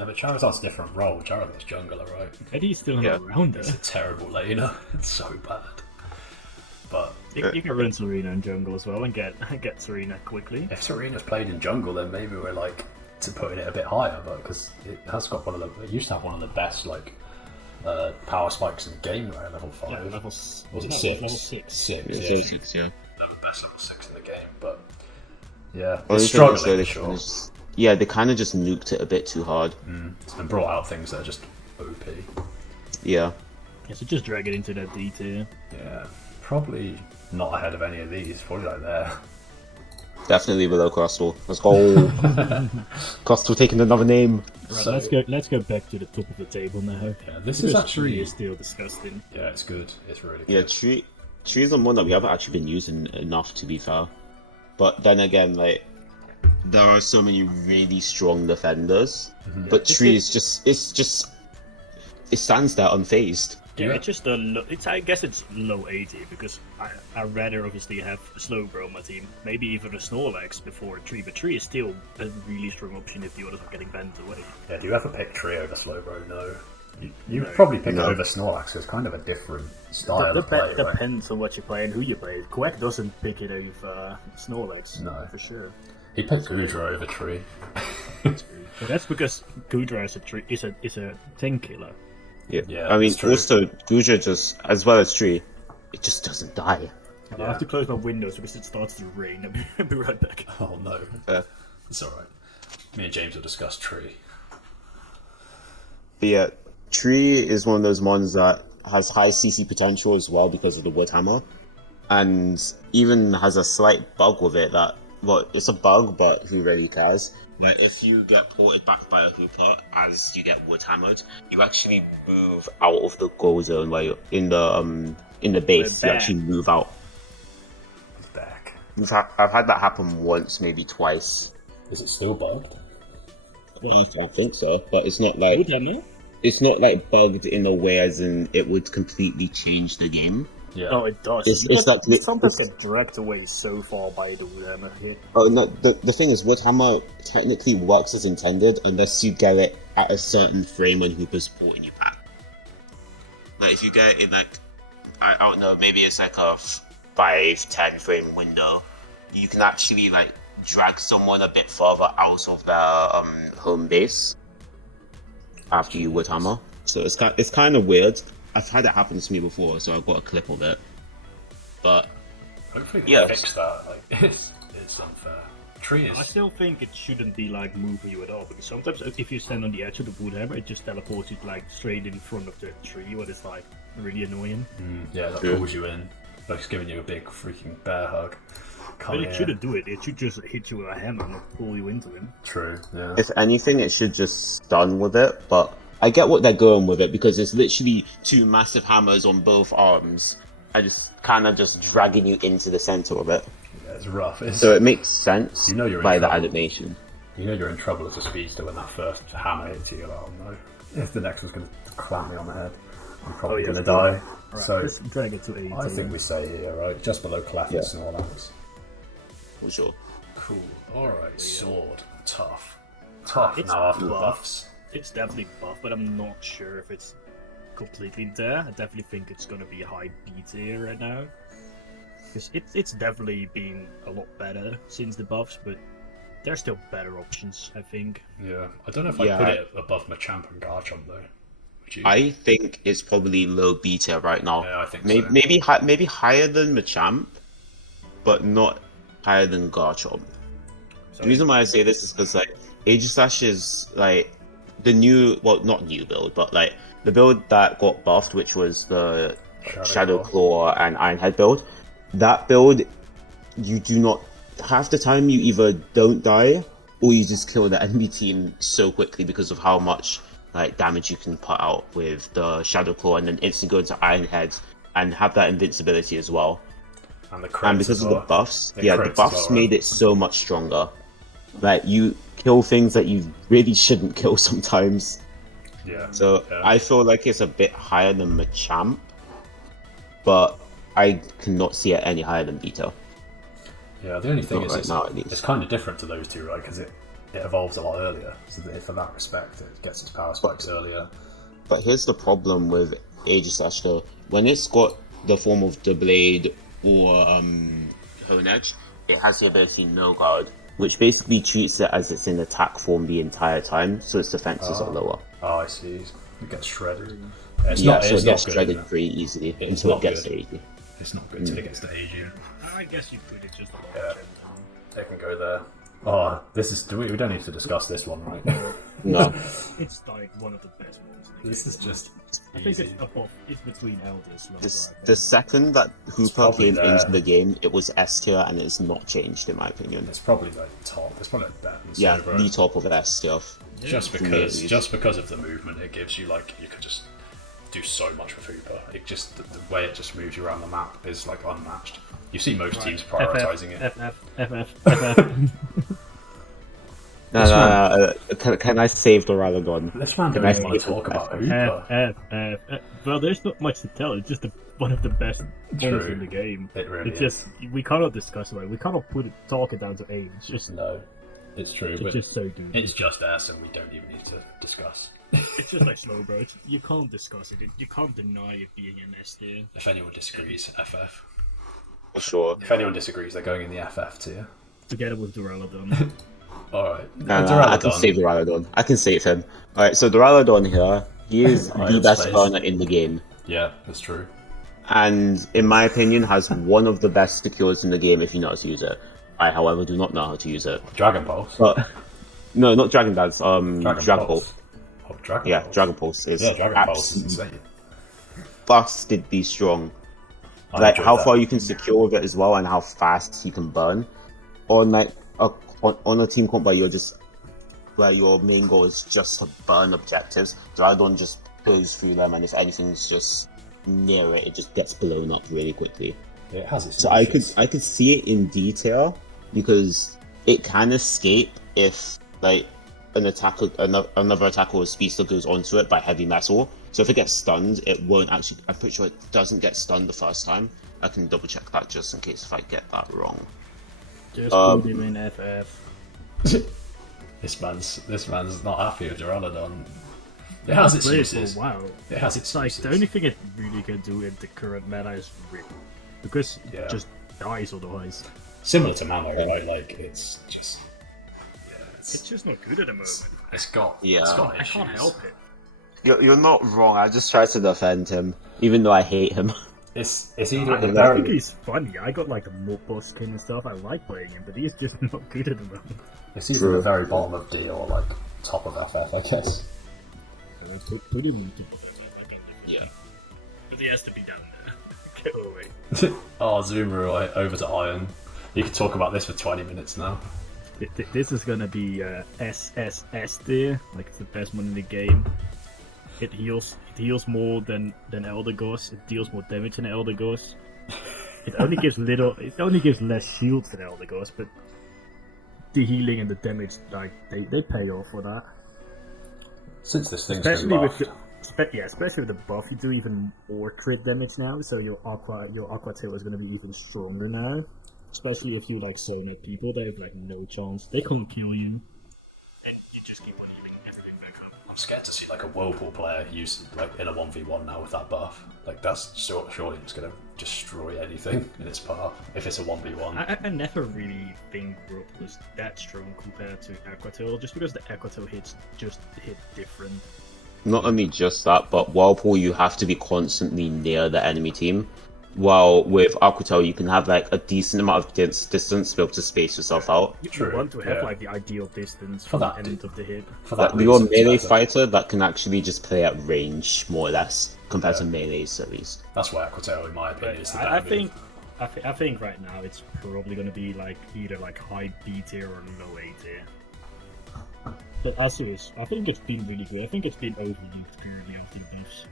No, but Charizard's a different role. Charizard's jungler, right? Eddie's still Yeah. around It's there. a terrible laner. It's so bad. But You can run Serena in jungle as well and get Serena quickly. if Serena's played in jungle, then maybe we're like to putting it a bit higher. But because it has got it used to have one of the best like power spikes in the game, right? Level 5. Yeah, Was it no, 6? level 6. 6. Yeah, Yeah. 6, yeah. They're the best level 6 in the game, but yeah, Only it's thing is, though, struggling they for kinda sure. just- yeah, they kind of just nuked it a bit too hard. And brought out things that are just OP. Yeah. Yeah, so just drag it into that D tier. Yeah, probably not ahead of any of these. Probably like there. Definitely below Crustle. Let's go. Crustle taking another name. Right, So- let's go back to the top of the table now. Yeah, this Because is Tree actually is still disgusting. yeah, it's good. It's really Yeah, good. Tree is the one that we haven't actually been using enough, to be fair. But then again, like, there are so many really strong defenders. But This Tree is- is just it stands there unfazed. Yeah, Yeah. it's just a I guess it's low 80 because I'd rather obviously have a Slowbro on my team. Maybe even a Snorlax before a Tree, but Tree is still a really strong option if the others are getting banned away. Yeah, do you ever pick Tree over Slowbro? No. You No. probably pick No. it over Snorlax. It's kind of a different style of play, right? Depends on what you play and who you play. Quack doesn't pick it over Snorlax, No. for sure. He picked Goodra over Tree. But that's because Goodra is a tank killer. Yeah, I mean, it's true. also Guja just, as well as Tree, it just doesn't die. I have to close my windows because it starts to rain. I'll be right back. Oh no. Uh, It's alright. Me and James will discuss Tree. But yeah, Tree is one of those mons that has high CC potential as well because of the Wood Hammer, and even has a slight bug with it that, well, it's a bug, but who really cares? Where if you get ported back by a Hooper as you get Wood Hammered, you actually move out of the goal zone where you're in the base. You back. actually move out. He's back. I've had that happen once, maybe twice. Is it still bugged? I think so, but it's not like Hammer? it's not like bugged in a way as in it would completely change the game. Yeah. Oh, it does. It's like sometimes it's- get dragged away so far by the Woodhammer hit. Oh no, the thing is, Woodhammer technically works as intended unless you get it at a certain frame when Hooper's porting you back. Like if you get it in like, I don't know, maybe it's like a 5-10 frame window, you can actually like drag someone a bit further out of their home base after you Woodhammer. So it's kind of weird. I've had it happen to me before, so I've got a clip of it. But Hopefully they Yeah. fix that. Like, it's unfair. Tree I is... still think it shouldn't be like moving you at all because sometimes if you stand on the edge of the Woodhammer, it just teleports you like straight in front of the tree, what is like really annoying. Yeah, that Yeah. pulls you in. Like it's giving you a big freaking bear hug. Come But it here. shouldn't do it. It should just hit you with a hammer and not pull you into him. True, yeah. if anything, it should just stun with it. But I get what they're going with it because it's literally two massive hammers on both arms. I just kind of just dragging you into the center of it. Yeah, it's rough. It's, So it makes sense You know you're in by the trouble. animation. you know you're in trouble as a speedster when that first hammer hits you. You're like, oh no. If the next one's going to clam me on the head, I'm probably Oh, yeah. going to die. Right, So let's drag it to 80. I think we say here, right? Just below Clef Yeah. and Snorlax. For sure. Cool. Alright, Sword. Tough. Tough It's now after the buff. buffs. It's definitely buff, but I'm not sure if it's completely there. I definitely think it's gonna be a high B tier right now. Because it's definitely been a lot better since the buffs, but there's still better options, I think. Yeah, I don't know if I'd put it above Machamp and Garchomp though. Would you? I think it's probably low beta right now. Yeah, I think maybe so. maybe higher than Machamp, but not higher than Garchomp. The reason why I say this is because like Aegislash is like the new, well, not new build, but like the build that got buffed, which was the Shadow Claw and Ironhead build. That build, you do not, half the time you either don't die or you just kill the enemy team so quickly because of how much like damage you can put out with the Shadow Claw, and then instantly go into Ironhead and have that invincibility as well. And because of the buffs, the buffs well, right? made it so much stronger. Like you kill things that you really shouldn't kill sometimes. Yeah. So I feel like it's a bit higher than Machamp, but I cannot see it any higher than Beta. Yeah, the only thing Not is right now, at least. it's kind of different to those two, right? Because it evolves a lot earlier, so that for that respect, it gets its power spikes earlier. But here's the problem with Aegislash though. When it's got the form of the Blade or Hone Edge, it has the ability No Guard, which basically treats it as it's in attack form the entire time, so its defenses are lower. Oh, I see. It gets shredded. So it gets shredded good, pretty easily It's until not it gets good. to 80. It's not good until it gets to 80. I guess you could, it's just a lot Yeah. of They can go there. Oh, this is. We don't need to discuss this one, right? No. It's like one of the best ones. This is just I think easy. it's above. It's between Elders. The second that Hooper probably came there. into the game, it was S tier, and it's not changed in my opinion. It's probably like top. It's probably like better than Yeah, Silver. the top of S tier. Just For me, at because, least. just because of the movement, it gives you like you could just do so much with Hooper. It just the way it just moves you around the map is like unmatched. You see most teams prioritizing it. FF. Can I save the Ralladon? This man Can doesn't I want to save talk the about Hooper. Well, there's not much to tell. It's just one of the best True. ones in the game. It really It's is. just we cannot discuss it. We cannot talk it down to A. It's just No, it's true. it's But just so good. it's just S, and we don't even need to discuss. It's just like Slowbro. You can't discuss it. You can't deny it being an S tier. If anyone disagrees, FF. For sure. If anyone disagrees, they're going in the FF tier. Together with Duraludon. Alright. I can save the Ralladon. I can save him. Alright, so the Ralladon here, he is Alright, the let's best face. burner in the game. Yeah, that's true. And in my opinion, has one of the best secures in the game if you know how to use it. I, however, do not know how to use it. Dragon Pulse. But no, not Dragon Dance. Dragon Pulse. Oh, Dragon Yeah, Pulse. Dragon Pulse is Yeah, Dragon Pulse is absolutely insane. bastardly strong. I Like enjoy how that. far you can secure with it as well, and how fast you can burn. On like on a team comp where you're just where your main goal is just to burn objectives, Dragon just goes through them, and if anything's just near it, it just gets blown up really quickly. It has its So I niches. could see it in detail because it can escape if like an attacker another attacker or speedster goes onto it by heavy metal. So if it gets stunned, it won't actually. I'm pretty sure it doesn't get stunned the first time. I can double check that just in case if I get that wrong. Just put him in FF. This man's not happy with Duraludon. It has its Played uses. for a while. It has its It's like uses. the only thing it really can do in the current meta is rip, because Yeah. it just dies otherwise. Similar to Mamo, right? Like it's just It's just not good at the moment. it's got Yeah. it's got I issues. can't help it. You're not wrong. I just try to defend him, even though I hate him. It's either at the I think very he's funny. I got like the mob boss skin and stuff. I like playing him, but he's just not good at the moment. it's either True. the very bottom of D or like top of FF, I guess. Put him into FF. Yeah. But he has to be down there. Go away. Oh, Zoomer over to Iron. You could talk about this for 20 minutes now. This is gonna be SSS tier. Like it's the best one in the game. It heals more than Elder Ghost. It deals more damage than Elder Ghost. It only gives less shields than Elder Ghost, but the healing and the damage, like they pay off for that. Since this thing's been Especially with buffed. especially with the buff, you do even more crit damage now. So your Aqua Tail is gonna be even stronger now. Especially if you like zone at people, they have like no chance. They can't kill you. And you just keep on healing everything back up. I'm scared to see like a Whirlpool player use like in a 1v1 now with that buff. Like that's surely just gonna destroy anything in its path if it's a 1v1. I never really think Whirlpool is that strong compared to Aquatail, just because the Aquatail hits just hit different. Not only just that, but Whirlpool, you have to be constantly near the enemy team. While with Aquatail, you can have like a decent amount of distance to be able to space yourself out. You want to have like the ideal distance for from that the end of the hit. For that, You're a reason, melee it's better. fighter that can actually just play at range, more or less, compared to melees at least. That's why Aquatail, in my opinion, is the I better think move. I think right now it's probably going to be like either like high B tier or low A tier. But Asus, I think it's been really good. I think it's been overlooked purely of the buffs.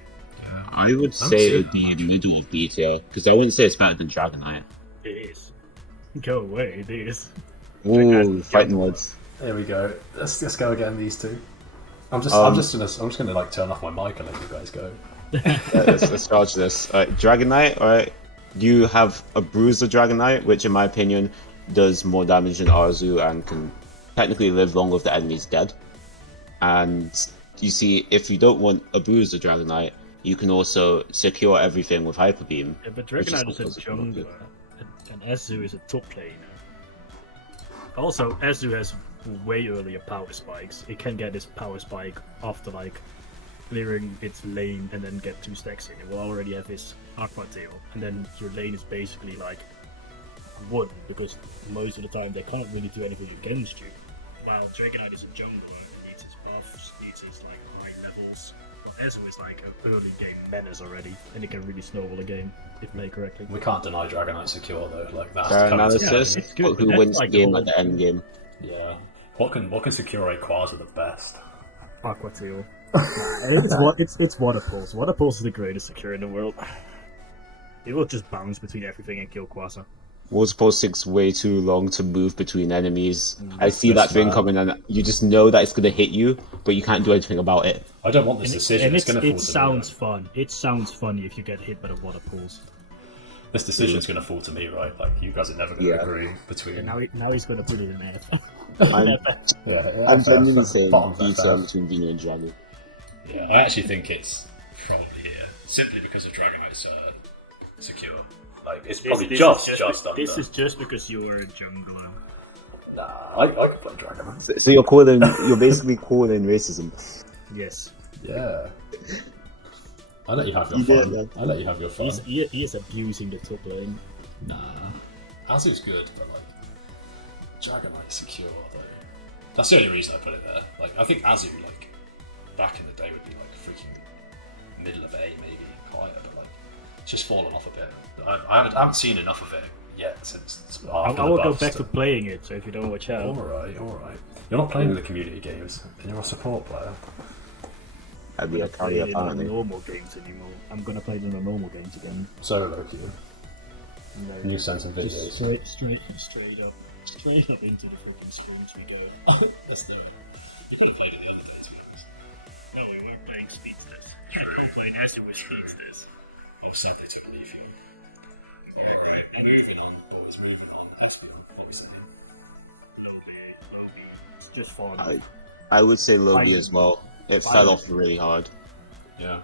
I would say it would be middle of B tier, because I wouldn't say it's better than Dragonite. It is. Go away, it is. Ooh, fighting words. There we go. Let's go again. These two. I'm just gonna like turn off my mic and let you guys go. Let's charge this. Dragonite, alright. You have a Bruiser Dragonite, which in my opinion does more damage than Arzu and can technically live longer if the enemy's dead. And you see, if you don't want a Bruiser Dragonite, you can also secure everything with Hyper Beam. Yeah, but Dragonite is a jungler, and Azu is a top laner. Also, Azu has way earlier power spikes. It can get his power spike after like clearing its lane and then get 2 stacks in. It will already have his Aqua Tail, and then your lane is basically like 1, because most of the time they can't really do anything against you. While Dragonite is a jungler, it needs his buffs, needs his like high levels. But Azu is like an early game menace already, and it can really snowball a game if played correctly. We can't deny Dragonite secure though. Like that's Fair coming to- analysis. it's good, but Who that's wins like the game the at the end game? Yeah. What can secure a Quasar the best? Aqua Tail. It's Water Pulse. Water Pulse is the greatest secure in the world. It will just bounce between everything and kill Quasar. Water Pulse takes way too long to move between enemies. I see Yes, that thing man. coming and you just know that it's going to hit you, but you can't do anything about it. I don't want this decision. And It's going to fall it to sounds me. fun. It sounds funny if you get hit by the Water Pulse. This decision's going to fall to me, right? Like you guys are never going to Yeah. agree between. And now he's going to put it in F. I'm genuinely saying bottom B FF. tier between Vino and Dragon. Yeah, I actually think it's probably here, simply because of Dragonite's secure. Like it's probably just under. This is just because you're a jungler. Nah, I could play Dragonite. So you're basically calling racism. Yes. Yeah. I let you have your You did, fun. man. I let you have your fun. He is abusing the top lane. Nah. Azu's good, but like Dragonite's secure though. That's the only reason I put it there. Like I think Azu like back in the day would be like freaking middle of A maybe higher, but like it's just fallen off a bit. I haven't seen enough of it yet since I after will the go buffs. back to playing it, so if you don't watch out. Alright. You're not playing the community games, and you're a support player. I'd be a Play carry it in the apparently. normal games anymore. I'm gonna play it in the normal games again. Solo queue. No, New sense of just videos. straight up into the fucking streams we go. Oh, that's the. You can play the other days, no, we weren't playing Speedsters. We were playing Azu with Speedsters. I said they took leave you. Alright, I'm moving on, boys, moving on. Let's move on, obviously. Low B. It's just fun. I would say Lobby as well. It fell off really hard. Yeah.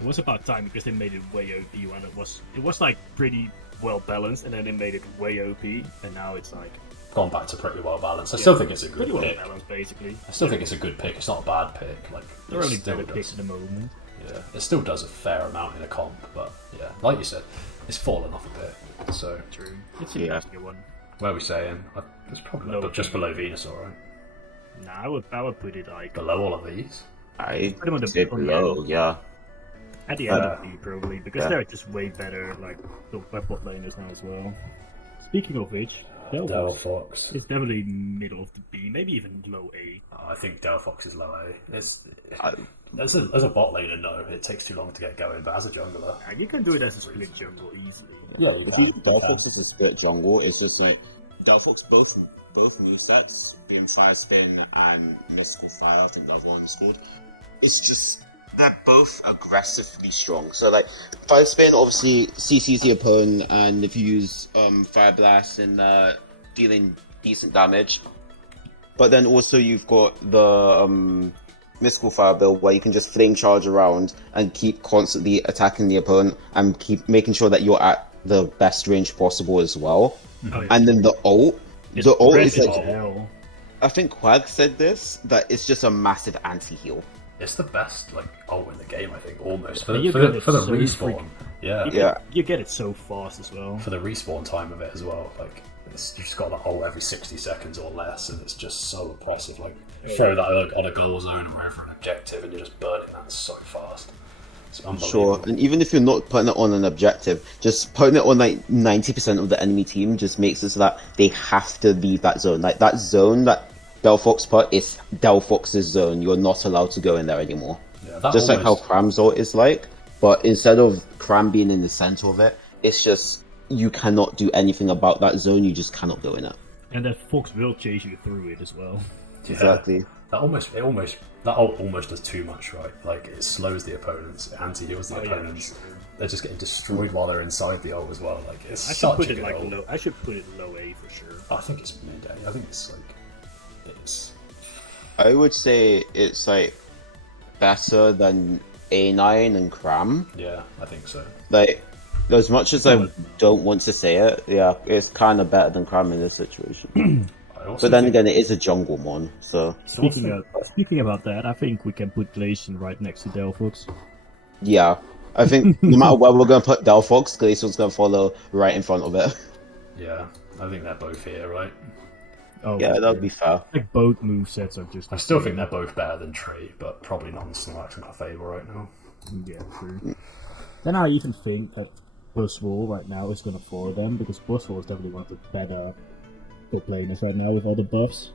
It was about time because they made it way OP when it was like pretty well balanced, and then they made it way OP, and now it's like Gone back to pretty well balanced. I still think it's a good pretty well pick. balanced basically. I still think it's a good pick. It's not a bad pick. Like They're it only still better does- picks at the moment. Yeah, it still does a fair amount in a comp, but yeah, like you said, it's fallen off a bit. So True. It's a Yeah. nasty one. where are we saying? It's probably Low but just key. below Venusaur, right? Nah, I would put it like Below all of these. I Put him on the- say on the below, end. yeah. at the end of B probably, because Yeah. they're just way better like the web bot laners now as well. Speaking of which, Delphox Delphox. is definitely middle of the B, maybe even low A. I think Delphox is low A. I- As a bot laner, no, it takes too long to get going, but as a jungler, And you can do it as a split jungle easily. yeah, you If can. you do Delphox as a split jungle, it's just like Delphox both movesets, being Fire Spin and Mystical Fire, I think that one's called. It's just they're both aggressively strong. So like Fire Spin obviously CCs the opponent, and if you use Fire Blast and dealing decent damage. But then also you've got the Mystical Fire build where you can just flame charge around and keep constantly attacking the opponent and keep making sure that you're at the best range possible as well. Oh, yeah. And then the ult It's is aggressive like, as hell. I think Quag said this, that it's just a massive anti-heal. It's the best like ult in the game, I think, almost And you for get the it so respawn. Yeah, You get it so fast as well. for the respawn time of it as well. Like you've just got that ult every 60 seconds or less, and it's just so impressive. Like throw that on a goal zone and wherever an objective, and you're just burning that so fast. It's unbelievable. Sure, and even if you're not putting it on an objective, just putting it on like 90% of the enemy team just makes it so that they have to leave that zone. Like that zone that Delphox put is Delphox's zone. You're not allowed to go in there anymore. Yeah, Just like how Cram's ult is like, but instead of Cram being in the center of it, it's just you cannot do anything about that zone. You just cannot go in it. And that Fox will chase you through it as well. Yeah. Exactly. That ult almost does too much, right? Like it slows the opponents, it anti-heals the opponents. Yeah, They're just getting destroyed while they're inside the ult as well. Like it's I should such put a it good like ult. low. I should put it low A for sure. I think it's mid A. I think it's like it's I would say it's like better than A9 and Cram. yeah, I think so. Like, as much as I don't want to say it, yeah, it's kind of better than Cram in this situation. I also But then think- again, it is a jungle mon, so Speaking about that, I think we can put Glacian right next to Delphox. yeah. I think no matter where we're going to put Delphox, Glacier's going to follow right in front of it. yeah, I think they're both here, right? Oh, Yeah, that would be fair. like both movesets are just. I still think they're both better than Tree, but probably not in Snorlax in my favour right now. Yeah, true. Then I even think that Buzzwole right now is going to follow them because Buzzwole is definitely one of the better top laners right now with all the buffs.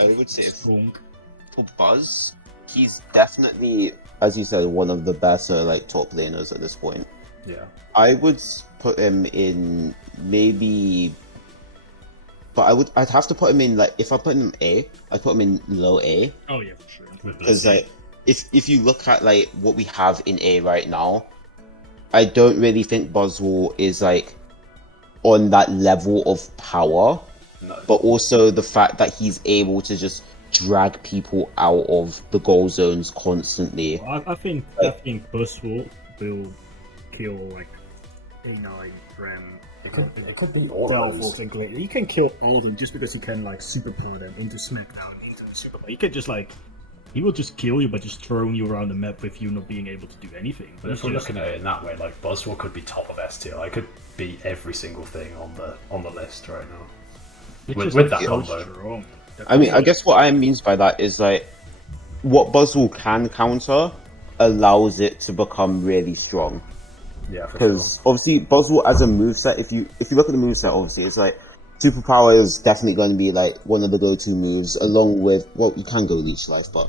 I would say Strong. for Buzz, he's definitely, as you said, one of the better like top laners at this point. Yeah. I would put him in maybe, but I'd have to put him in like if I put him in A, I'd put him in low A Oh yeah, for sure. because like if you look at like what we have in A right now, I don't really think Buzzwole is like on that level of power, No. but also the fact that he's able to just drag people out of the goal zones constantly. I think Buzzwole will kill like A9, Rem, It could be all of Delphox, those. and Glacier. You can kill all of them just because he can like superpower them into Smackdown, into Superpower. You can just like. He will just kill you by just throwing you around the map with you not being able to do anything. But if we're looking at it in that way, like Buzzwole could be top of S tier. I could beat every single thing on the list right now. With that combo. Strong. I mean, I guess what I means by that is like what Buzzwole can counter allows it to become really strong. Yeah, for Because obviously Buzzwole as a moveset, if you look at the moveset, obviously it's like Superpower is definitely going to be like one of the go-to moves, along with, well, you can go Leech Life, but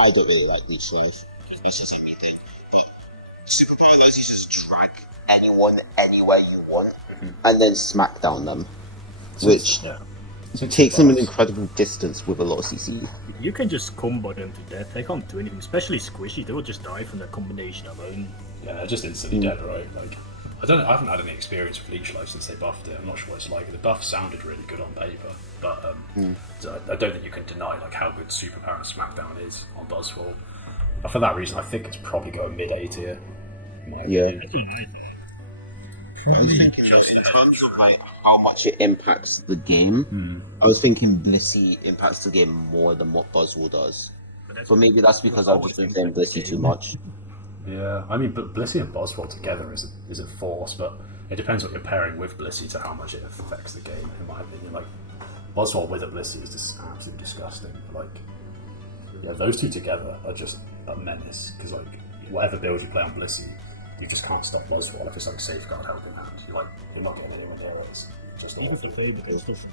I don't really like Leech Life. Leech is everything. But Superpower lets you just drag anyone anywhere you want, and then smack down them, which takes them an incredible distance with a lot of CC. You can just combo them to death. They can't do anything, especially Squishy. They will just die from that combination alone. Yeah, just instantly dead, right? Like, I haven't had any experience with Leech Life since they buffed it. I'm not sure what it's like. The buff sounded really good on paper, but so I don't think you can deny like how good Superpower and Smackdown is on Buzzwole. And for that reason, I think it's probably going mid A tier. In my opinion. I was thinking that in terms of like how much it impacts the game, I was thinking Blissey impacts the game more than what Buzzwole does. But maybe that's because I've just been playing Blissey too much. Yeah, I mean, but Blissey and Buzzwole together is a force, but it depends what you're pairing with Blissey to how much it affects the game, in my opinion. Like, Buzzwole with a Blissey is just absolutely disgusting. Like, yeah, those two together are just a menace, because, like, whatever build you play on Blissey, you just can't stop Buzzwole if it's like Safeguard held in hand. You're not getting anyone there, it's just Even awful. if they against us.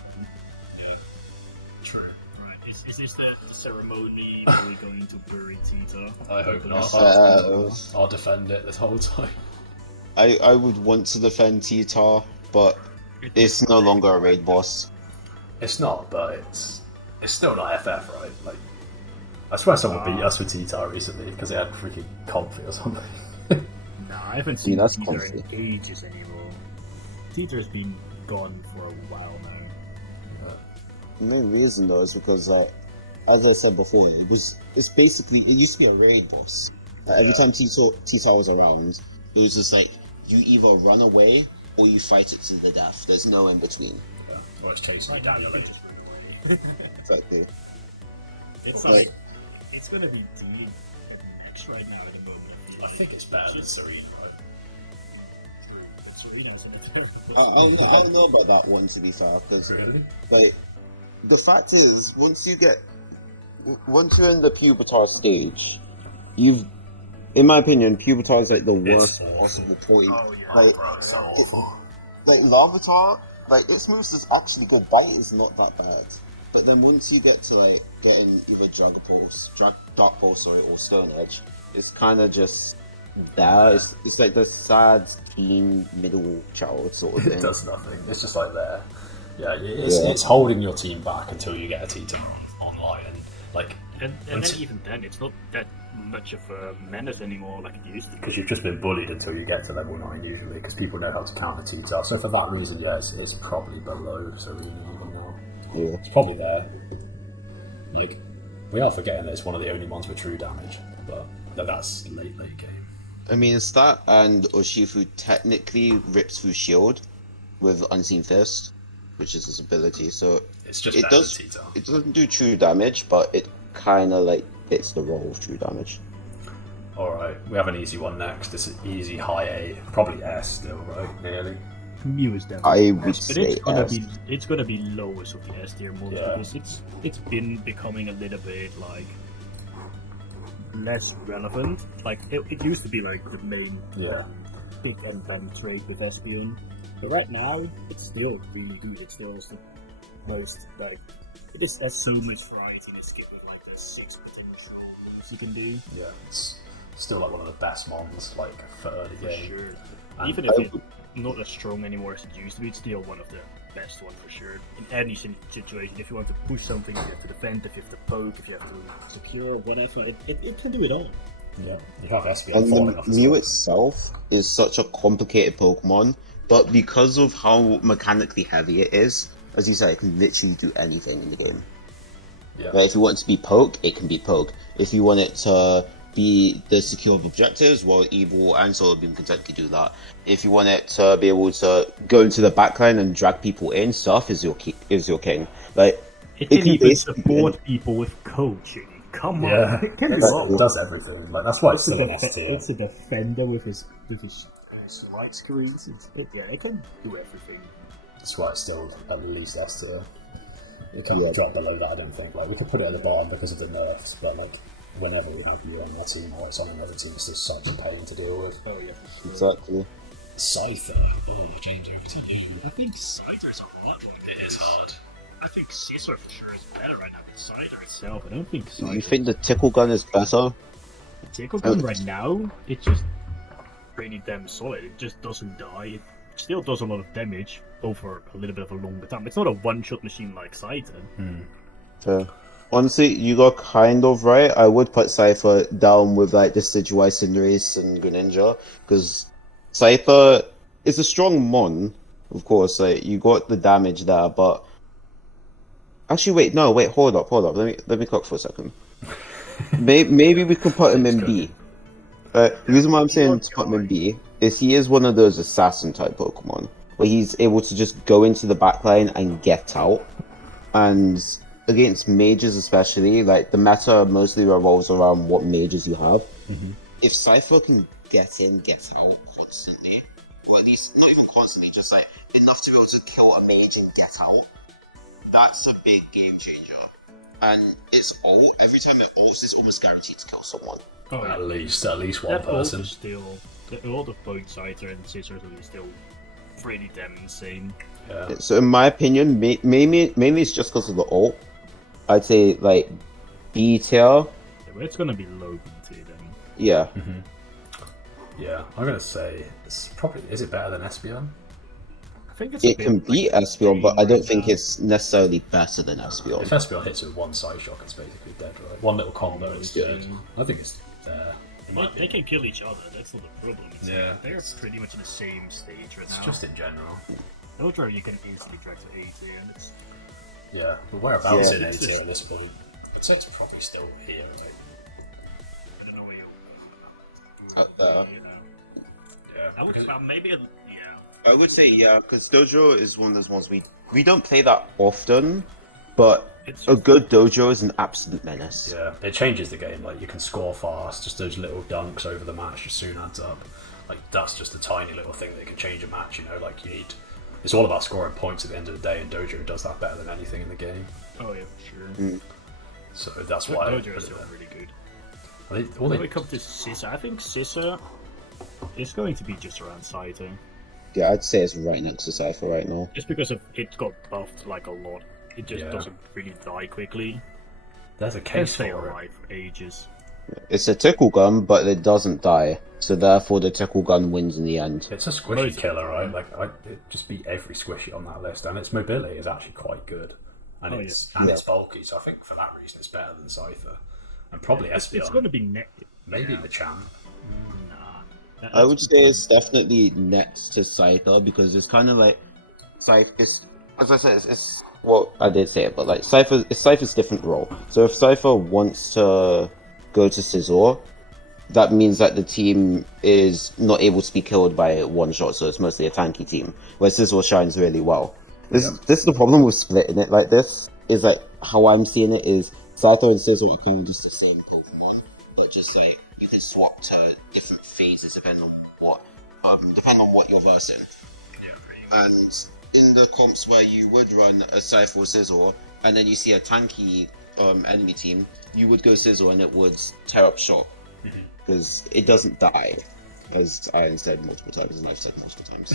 True. Right. Is this the ceremony where we're going to bury Tita? I hope not. Uh, I'll defend it this whole time. I would want to defend T-Tar, but it's no longer a raid boss. It's not, but it's still not FF, right? Like, I swear someone beat us with T-Tar recently because they had freaking Comfy or something. Nah, I haven't seen that's Tita in comfy. ages anymore. Tita's been gone for a while now. The main reason though is because, like, as I said before, it used to be a raid boss. Every time T-Tar was around, it was just like you either run away or you fight it to the death. There's no in between. Yeah. Or it's chasing you down the road. Exactly. It's Like- like it's gonna be deep at match right now at the moment. I think it's better than Serena, right? I don't know about that one, to be fair, because Really? like the fact is, once you're in the pubertar stage, in my opinion, pubertar is like the worst awful. possible point. Oh, yeah. Like, Bro, it's so awful. like Larvitar, like its moves is actually good. Bite is not that bad, but then once you get to like getting either Dark Pulse, or Stone Edge, it's kind of just there. It's like the sad teen middle child sort of thing. It does nothing. It's just like there. Yeah, it's holding your team back until you get a team to move online, and like, And then even then, it's not that much of a menace anymore like it used to be. because you've just been bullied until you get to level 9 usually, because people know how to counter T-Tail. So for that reason, yeah, it's probably below Serena even now. Yeah. It's probably there. Like, we are forgetting that it's one of the only ones with true damage, but that's late game. I mean, it's that, and Urshifu technically rips through shield with Unseen Fist, which is his ability. So It's just it better does. than T-Tail. It doesn't do true damage, but it kind of like fits the role of true damage. Alright, we have an easy one next. It's an easy high A, probably S still, right? Nearly. Mew is definitely I would S, but say it's gonna be lowest of the S tier moves Yeah. because it's been becoming a little bit like less relevant. Like it used to be like the main Yeah. big end band trade with Espeon, but right now it's still really good. It's still the most like it is has so much variety in this kit with like the 6 potential moves you can do. Yeah, it's still like one of the best mons, like, for early For game. sure. And Even if it's not as strong anymore as it used to be, it's still one of the best one for sure. In any situation, if you want to push something, if you have to defend, if you have to poke, if you have to secure, whatever, it can do it all. Yeah, you have Espeon And falling the off as Mew well. itself is such a complicated Pokemon, but because of how mechanically heavy it is, as you said, it can literally do anything in the game. Yeah. Like, if you want it to be poke, it can be poke. If you want it to be the secure of objectives, well, Evil and Solar Beam can technically do that. If you want it to be able to go into the backline and drag people in, Surf is your king. Like, It It can can even basically- support people with coaching. Come on, Yeah, it can do it all. does everything. Like, that's why it's still an S tier. It's a defender with his light screens. Yeah, it can do everything. That's why it's still at least S tier. It can't Yeah. drop below that, I don't think. Like, we could put it at the bottom because of the nerfs, but like, whenever we have you on our team or it's on another team, it's just such a pain to deal with. Oh yeah. Exactly. Scyther. Oh, James, over to you. I think Scyther's a hard one. It is hard. I think Scizor for sure is better right now than Scyther itself. I don't think Scyther. You think the Tickle Gun is better? Tickle Gun right now, it's just pretty damn solid. It just doesn't die. It still does a lot of damage over a little bit of a longer time. It's not a one-shot machine like Scyther. Yeah. Honestly, you got kind of right. I would put Cypher down with like Decidueye, Cinderace, and Greninja, because Cypher is a strong mon, of course. Like, you got the damage there, but actually, hold up. Let me cook for a second. Maybe we could put him in B. The reason why I'm saying to put him in B is he is one of those assassin type Pokemon where he's able to just go into the backline and get out. And against mages especially, like, the meta mostly revolves around what mages you have. If Cypher can get in, get out constantly, or at least not even constantly, just like enough to be able to kill a mage and get out, that's a big game changer. And it's ult, every time it ults, it's almost guaranteed to kill someone. Oh, At least one that ult person. is still the ult of both Scyther and Scizor is still pretty damn insane. Yeah. So in my opinion, mainly it's just because of the ult. I'd say like B tier, Yeah, but it's gonna be low BT then. yeah. Yeah, I'm gonna say it's probably. Is it better than Espeon? I think it's It can beat Espeon, but I don't think it's necessarily better than If Espeon. Espeon hits it with one side shock, it's basically dead, right? One little combo is good. I think it's there. They can kill each other, that's not the problem. It's Yeah. like, they're pretty much in the same stage right It's now. just in general. Eldra you can easily drag to A tier, and it's Yeah, but whereabouts Yeah. in A tier at this point? I'd say it's probably still here, right? I don't know where you Up there. you know. I would because maybe I would say yeah, because dojo is one of those ones we don't play that often, but it's a good dojo is an absolute menace. yeah, it changes the game. Like you can score fast, just those little dunks over the match just soon adds up. Like that's just a tiny little thing that can change a match. You know, like you need. It's all about scoring points at the end of the day, and dojo does that better than anything in the game. oh yeah, for sure. So that's why Dojo is still really good. all When they, we come to Sissa, I think Sissa is going to be just around Saito. Yeah, I'd say it's right next to Cypher right now. Just because of it got buffed like a lot. It just Yeah. doesn't really die quickly. there's a It case stay for it. alive for ages. It's a tickle gun, but it doesn't die, so therefore the tickle gun wins in the end. It's a squishy Most of killer, the right? time. Like it just beat every squishy on that list, and its mobility is actually quite good, and Oh, it's bulky. So I think for that reason, it's better than Scyther, and probably Espeon. It's going to be Maybe the champ. Nah. I would say it's definitely next to Scyther because it's kind of like Scyther. As I said, it's well, I did say it, but like Scyther's different role. So if Scyther wants to go to Scizor, that means that the team is not able to be killed by one shot, so it's mostly a tanky team. Where Scizor shines really well. This is the problem with splitting it like this. Is like how I'm seeing it is Scyther and Scizor are kind of just the same Pokemon, but just like you can swap to different phases depending on what you're versing. And in the comps where you would run a Scyther or Scizor, and then you see a tanky enemy team, you would go Scizor and it would tear up shot because it doesn't die, as I said multiple times and I've said multiple times.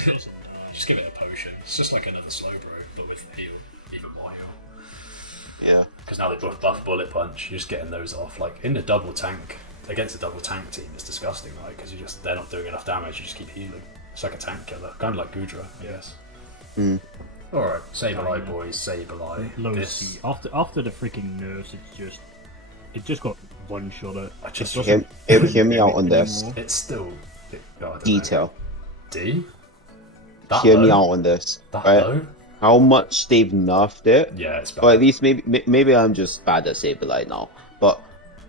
Just give it a potion. It's just like another slow bro, but with heal, even more heal. Yeah. Because now they both buff bullet punch. You're just getting those off. Like in the double tank against a double tank team, it's disgusting, right? Because they're not doing enough damage. You just keep healing. It's like a tank killer, kind of like Gudra, I guess. All right, Sableye boys, Sableye. Low C. After the freaking nerfs, it just got one shot. I just Hear me out on this. it's still I don't know. Detail. D. That Hear low? me out on this. That Right? low? How much they've nerfed it, Yeah, it's bad. or at least maybe I'm just bad at Sableye now. But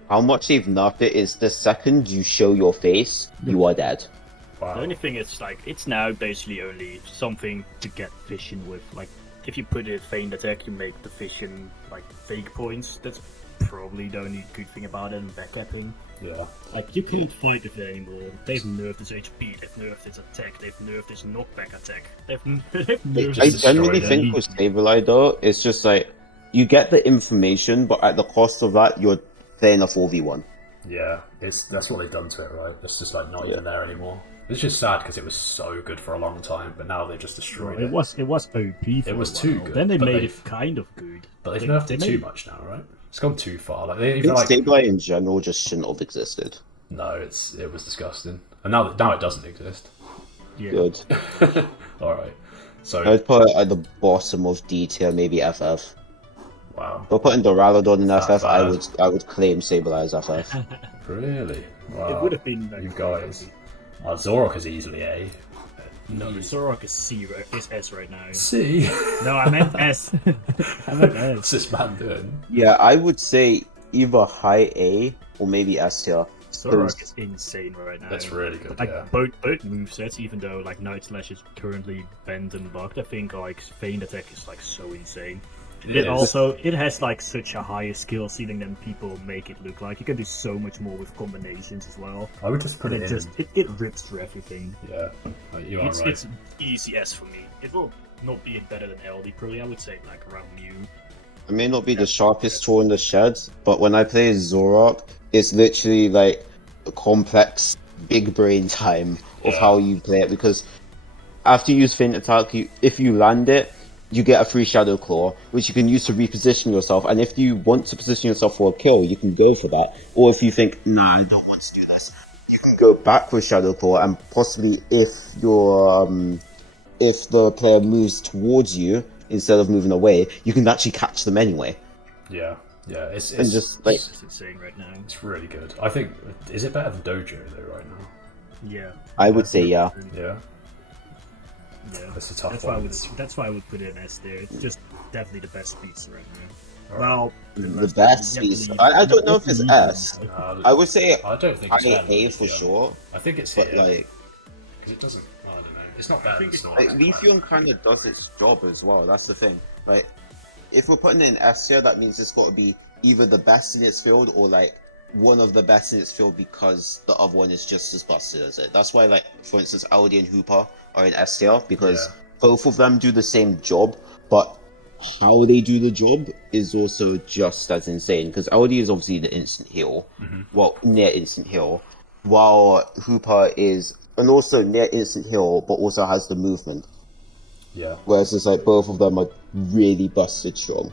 how much they've nerfed it is the second you show your face, you are dead. Wow. The only thing is like it's now basically only something to get vision with. Like if you put a feigned attack, you make the vision like fake points. That's probably the only good thing about it. And backcapping. Yeah. Like you can't fight with it anymore. They've nerfed its HP. They've nerfed its attack. They've nerfed its knockback attack. They've nerfed. I Just genuinely destroyed think with Sableye though, it's just like you get the information, but at the cost of that, you're playing a 4v1. Yeah, that's what they've done to it, right? It's just like not even there anymore. It's just sad because it was so good for a long time, but now they just destroyed It was OP. For It was a too while. good, Then they but made they've- it kind of good. But they've nerfed it they too made- much now, right? It's gone too far. Like they I even think like Sableye in general just shouldn't have existed. no, it was disgusting, and now it doesn't exist. Yeah. Good. All right, so I'd put it at the bottom of D tier, maybe FF. wow, But putting Duraludon in That's FF, I bad. would claim Sableye as FF. really? Wow. It would have been like, you guys. Zorok is easily A. No, Zorok is C, right? Is S right now. C. No, I meant S. I meant S. What's this man doing? Yeah, I would say either high A or maybe S tier. Zorok is insane right now. That's really good. Like Yeah. both movesets, even though like Night Slash is currently banned and bugged, I think like Feigned Attack is like so insane. It has like such a higher skill ceiling than people make it look like. You can do so much more with combinations as well. I would just put And it it in. it rips through everything. Yeah, you are right. It's easy S for me. It will not be better than LD probably. I would say like around Mew. I may not be the sharpest tool in the shed, but when I play Zorok, it's literally like a complex, big brain time of how you play it. Because after you use Feint Attack, if you land it, you get a free Shadow Claw, which you can use to reposition yourself. And if you want to position yourself for a kill, you can go for that. Or if you think, nah, I don't want to do this, you can go back with Shadow Claw, and possibly if the player moves towards you instead of moving away, you can actually catch them anyway. Yeah, it's And just like It's insane right now. it's really good. I think is it better than Dojo though right now? Yeah. I would say yeah. Yeah, Yeah. that's a tough That's one. why I would put it in S there. It's just definitely the best pizza right now. Well, The best piece. I don't know if it's S. I would say I don't think it's better than A this, for yeah. sure, I think it's but here. like because it doesn't. I don't know. It's not better than it's Snorlax. Like, Leafeon kind of does its job as well. That's the thing. Like, if we're putting it in S tier, that means it's got to be either the best in its field or like one of the best in its field because the other one is just as busted as it. That's why, like, for instance, Audi and Hooper are in S tier because both of them do the same job, but how they do the job is also just as insane. Because Audi is obviously the instant heal, well, near instant heal, while Hooper is and also near instant heal, but also has the movement. Yeah. Whereas it's like both of them are really busted strong.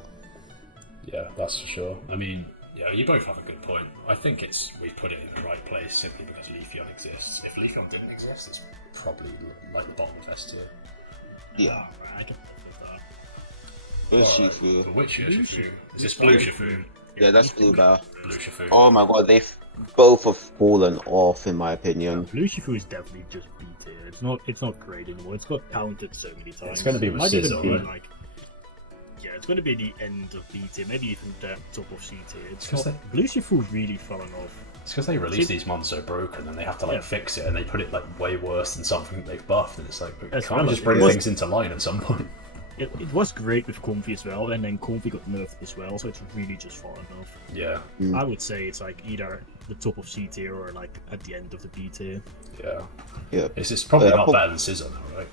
Yeah, that's for sure. I mean, yeah, you both have a good point. I think we've put it in the right place simply because Leafeon exists. If Leafeon didn't exist, it's probably like the bottom of S tier. Yeah. I can live Where's Alright, Shifu? but which Blue Shifu? Shifu. Is this Blue Shifu? Yeah, that's Blue Bear. Blue Shifu. Oh my god, they've both have fallen off in my opinion. Blue Shifu is definitely just B tier. It's not great anymore. It's got counted so many times. It's going to be with Might even Scizor, be right? like, yeah, it's going to be the end of B tier, maybe even the top of C tier. It's 'cause not, Blue Shifu really fallen off. It's because they release these mons so broken and they have to like fix it and they put it like way worse than something they've buffed and it's like, That's can't we right. just bring It was- things into line at some point? It was great with Comfy as well, and then Comfy got nerfed as well, so it's really just fallen off. Yeah, I would say it's like either the top of C tier or like at the end of the B tier. yeah. Yeah. It's probably Yeah, not Pop- better than Scizor now, right?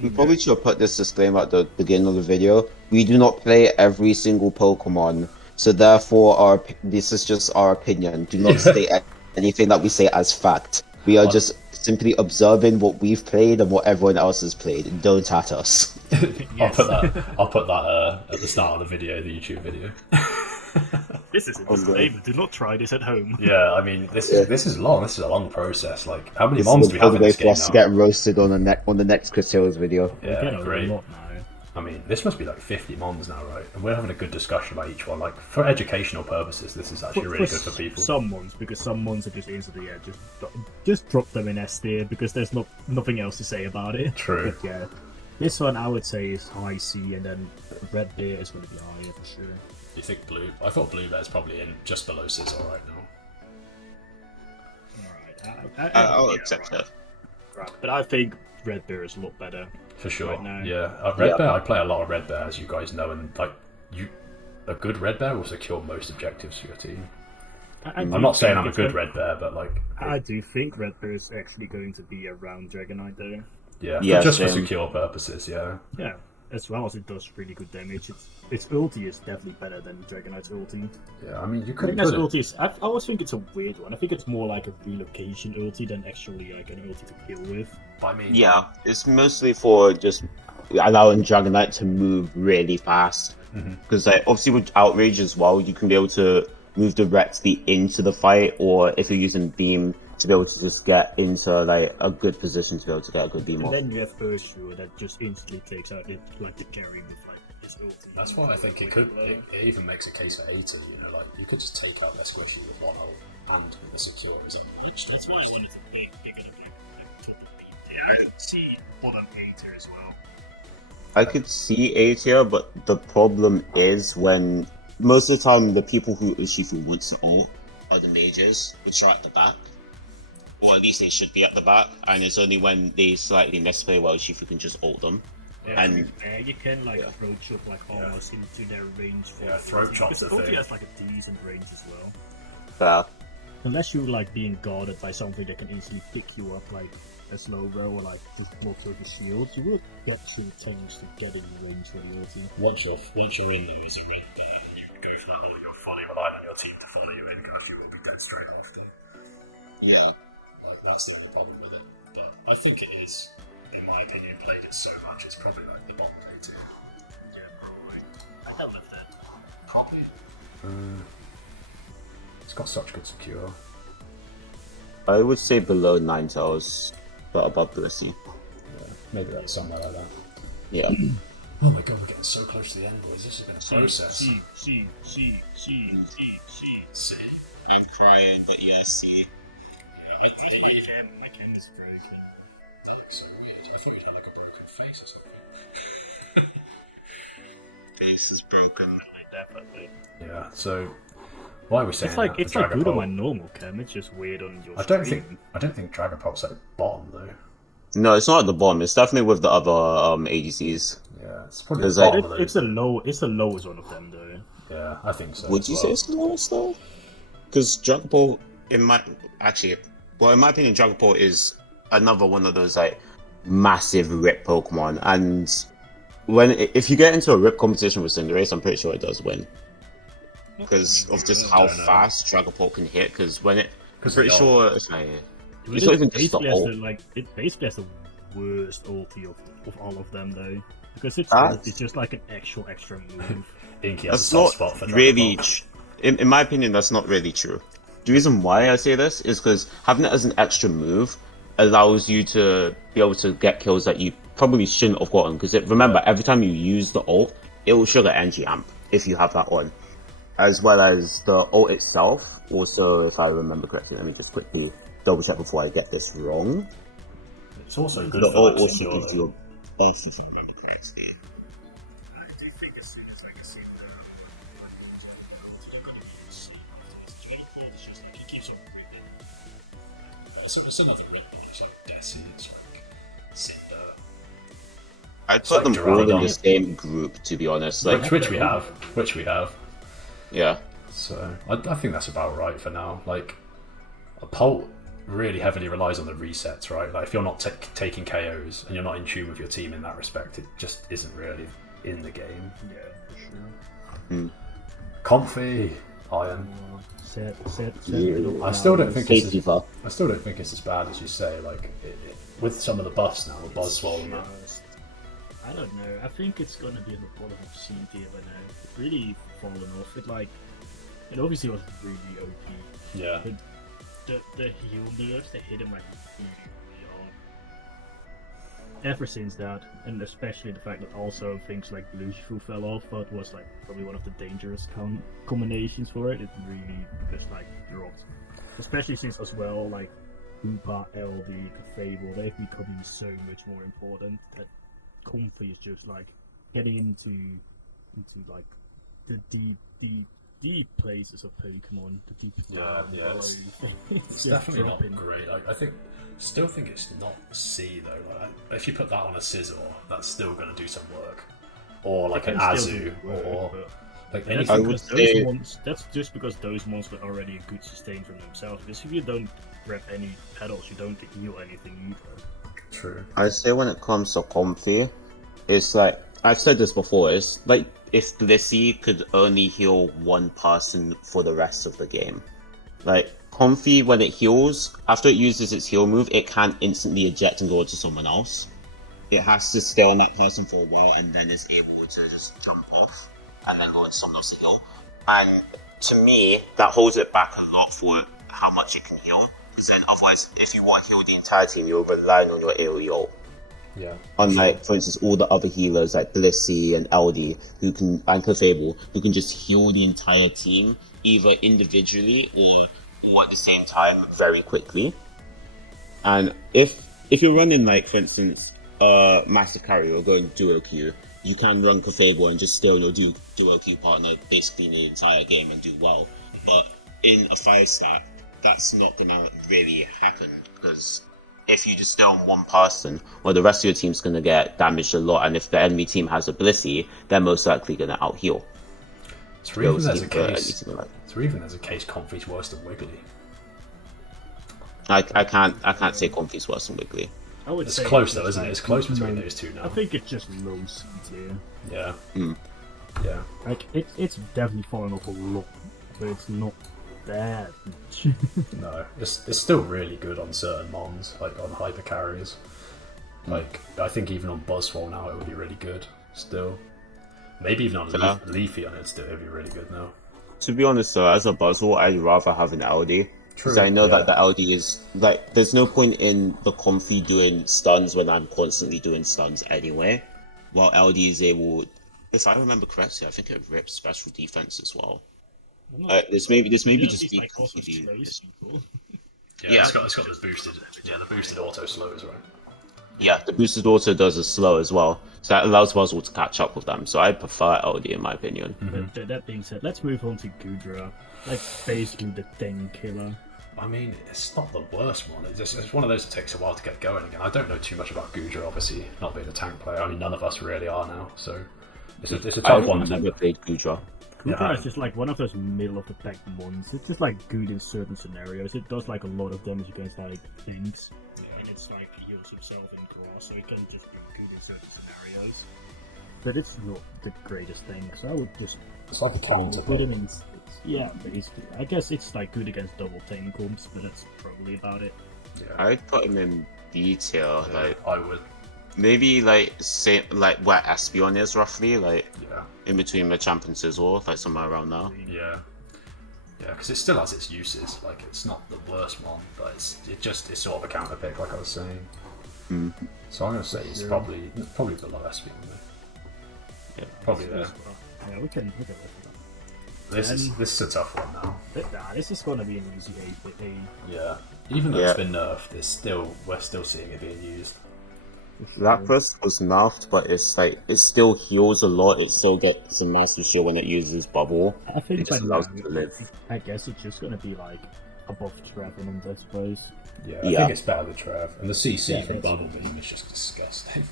We probably should have put this disclaimer at the beginning of the video. We do not play every single Pokemon, so therefore this is just our opinion. Do not state anything that we say as fact. We are just simply observing what we've played and what everyone else has played. Don't at us. Yes. I'll put that at the start of the video, the YouTube video. This is a disclaimer. Do not try this at home. Yeah, I mean this is long. This is a long process. Like how many This mons is do we the have in way this for game us to now? get roasted on the next Chris Hills video. We get Yeah, a great. lot now. I mean, this must be like 50 mons now, right? And we're having a good discussion about each one. Like for educational purposes, this is actually really good for people. Some ones, because some ones are just instantly, just drop them in S tier because there's nothing else to say about it. True. But yeah, this one I would say is high C, and then Red Bear is going to be higher for sure. You think Blue? I thought Blue Bear's probably in just below Scizor right now. Alright, I'll accept that. Right, but I think Red Bear is a lot better. For sure. Right now. Yeah, Red Bear. I play a lot of Red Bear, as you guys know, and like a good Red Bear will secure most objectives for your team. I'm not saying I'm a good Red Bear, but like I do think Red Bear is actually going to be around Dragonite though. Yeah, just for same. secure purposes. Yeah. Yeah, as well as it does really good damage. Its ulti is definitely better than Dragonite's ulti. Yeah, I mean, you I could think put that's it. ulti is. I always think it's a weird one. I think it's more like a relocation ulti than actually like an ulti to kill with. I mean, Yeah, it's mostly for just allowing Dragonite to move really fast. Because like, obviously with Outrage as well, you can be able to move directly into the fight, or if you're using Beam, to be able to just get into like a good position to be able to get a good beam And off. then you have Ursula that just instantly takes out it, like the carry with like his ulti. That's why I think it could. It even makes a case for 80. You know, like you could just take out their squishy with one health and with a secure as well. That's why I wanted to pick it up like top of B tier. I could see bottom A tier as well. I could see A tier, but the problem is when most of the time the people who Urshifu wants to ult are the mages, which are at the back. Or at least they should be at the back, and it's only when they slightly misplay well Urshifu can just ult them. Yeah, And you can like throat chop like almost into their range for Yeah, throat chop's because the ulti thing. has like a decent range as well. Unless Unless you like being guarded by something that can easily pick you up like a slow row or like just block through the shield, you will get some change to get in range for the ulti. Once you're in them as a red bear, and you go for that ult, you're fully relying on your team to follow you in, because you will be dead straight after. yeah. Like that's the only problem with it. But I think it is, in my opinion, played it so much, it's probably like the bottom tier too. Yeah, probably. I don't know that. Probably. It's got such good secure. I would say below 9 tails, but above Blissey. Yeah, maybe that's somewhere like that. Yeah. Oh my god, we're getting so close to the end, boys. This has been a process. See? I'm crying, but yeah, see. My camera's broken. That looks so weird. I thought you'd had like a broken face or something. Face is broken. Definitely. Yeah, so why are we saying It's like that? it's for like good on Dragapult? my normal cam. It's just weird on your. I don't stream. think Dragapult's at the bottom though. No, it's not at the bottom. It's definitely with the other ADCs. Yeah, it's probably There's the like- bottom of It's those. it's the lowest one of them though. Yeah, I think so. Would as you well. say it's the lowest though? Because Dragon Ball, in my opinion, Dragon Ball is another one of those like massive rip Pokemon, and if you get into a rip competition with Cinderace, I'm pretty sure it does win because of just how Don't know. fast Dragon Ball can hit. Because I'm Because pretty the sure it's like But it's not even just the basically has ult. it basically has the worst ulti of all of them though, because That's- it's just like an actual extra move. Inky has a That's soft not spot for Dragon really, Ball. in my opinion, that's not really true. The reason why I say this is because having it as an extra move allows you to be able to get kills that you probably shouldn't have gotten. Because remember, every time you use the ult, it will trigger anti-amp if you have that on, as well as the ult itself. Also, if I remember correctly, let me just quickly double check before I get this wrong. It's also good The for ult like also single, gives though. you a buff if I remember correctly. I do think it's like a scene there. It's another rip, it's like Desi, it's like Cinder. I'd put like them all in Duraludon. the same group, to be honest. Like, which we have. yeah. So I think that's about right for now. Like, a Pult really heavily relies on the resets, right? Like, if you're not taking KOs and you're not in tune with your team in that respect, it just isn't really in the game. Yeah, for sure. Comfy Iron. Set. I still don't think Safety it's for. I still don't think it's as bad as you say. Like, with some of the buffs now, Buzzswole and that. I don't know. I think it's gonna be at the bottom of C tier by now. It's really fallen off. It obviously was really OP. Yeah. The heal nerfs, they hit him like really hard. Ever since that, and especially the fact that also things like Lucifer fell off, but was like probably one of the dangerous combinations for it. It really just like dropped. Especially since as well, like Hoopa, LD, Fable, they've becoming so much more important that Comfy is just like getting into like the deep places of Pokemon, the deep It's definitely not great. Still think it's not C though. Like, if you put that on a Scizor, that's still going to do some work. Or like an Azu, or like that's anything. would because say- those ones. That's just because those ones were already a good sustain from themselves. Because if you don't grab any pedals, you don't heal anything either. True. I say when it comes to Comfy, it's like I've said this before. It's like if Blissey could only heal one person for the rest of the game. Like Comfy, when it heals, after it uses its heal move, it can't instantly eject and go to someone else. It has to stay on that person for a while and then is able to just jump off and then go into someone else to heal. And to me, that holds it back a lot for how much it can heal. Because then otherwise, if you want to heal the entire team, you're relying on your AoE ult. Yeah. Unlike, for instance, all the other healers like Blissey and LD, and Clefable, who can just heal the entire team, either individually or at the same time very quickly. And if you're running, like, for instance, Massive Carry or going duo queue, you can run Clefable and just stay on your duo queue partner basically in the entire game and do well. But in a 5-stat, that's not gonna really happen, because if you just stay on one person, well, the rest of your team's gonna get damaged a lot, and if the enemy team has a Blissey, they're most likely gonna out heal. So even there's a case Comfy's worse than Wiggly. I can't say Comfy's worse than Wiggly. I would It's say close it's though, just, isn't it? like, It's close between low- those two now. I think it's just low C tier. Yeah. Mm. Yeah. Like it's definitely fallen off a lot, but it's not that much. No, it's still really good on certain mons, like on hyper carries. Like, I think even on Buzzswole now it would be really good still. Maybe even on Yeah. Leafy on it would be really good now. To be honest, though, as a Buzzwole, I'd rather have an LD. Because True, I know yeah. that the LD is, like, there's no point in the Comfy doing stuns when I'm constantly doing stuns anyway. While LD is able, if I remember correctly, I think it rips special defense as well. This may just be like also Comfy. slows people. Yeah, Yeah. it's got the boosted auto slows, right? Yeah, the boosted auto does as slow as well, so that allows Buzzwole to catch up with them. So I prefer LD in my opinion. But that being said, let's move on to Gudra. Like basically the thing killer. I mean, it's not the worst one. It's one of those that takes a while to get going again. I don't know too much about Gudra, obviously, not being a tank player. I mean, none of us really are now, so it's a tough one I've never played Gudra. Gudra is just like one of those middle of the pack ones. It's just like good in certain scenarios. It does like a lot of damage against like things, and it's like he heals himself in cross, so it can just be good in certain scenarios. But it's not the greatest thing, so I would just It's like a counter. put him in. Yeah, basically. I guess it's like good against double tank comps, but that's probably about it. Yeah, I'd put him in B tier, like I would. maybe like same like where Espeon is roughly, like Yeah, in between Machamp and Scizor, like somewhere around there. yeah, yeah. Because it still has its uses. Like, it's not the worst one, but it's sort of a counter pick, like I was saying. Mm. So I'm gonna say it's probably below Espion. Yeah. Probably there. Yeah, we can look at that. This is a tough one now. But nah, this is gonna be an easy 8. Yeah, even though Yeah. it's been nerfed, we're still seeing it being used. Lapras was nerfed, but it's like it still heals a lot. It still gets a massive shield when it uses Bubble. I think It just by allows now, it to live. I guess it's just gonna be like above Trevenant, I suppose. Yeah, I Yeah. think it's better than Trev. And the CC Yeah, from that's- Bubble Beam is just disgusting.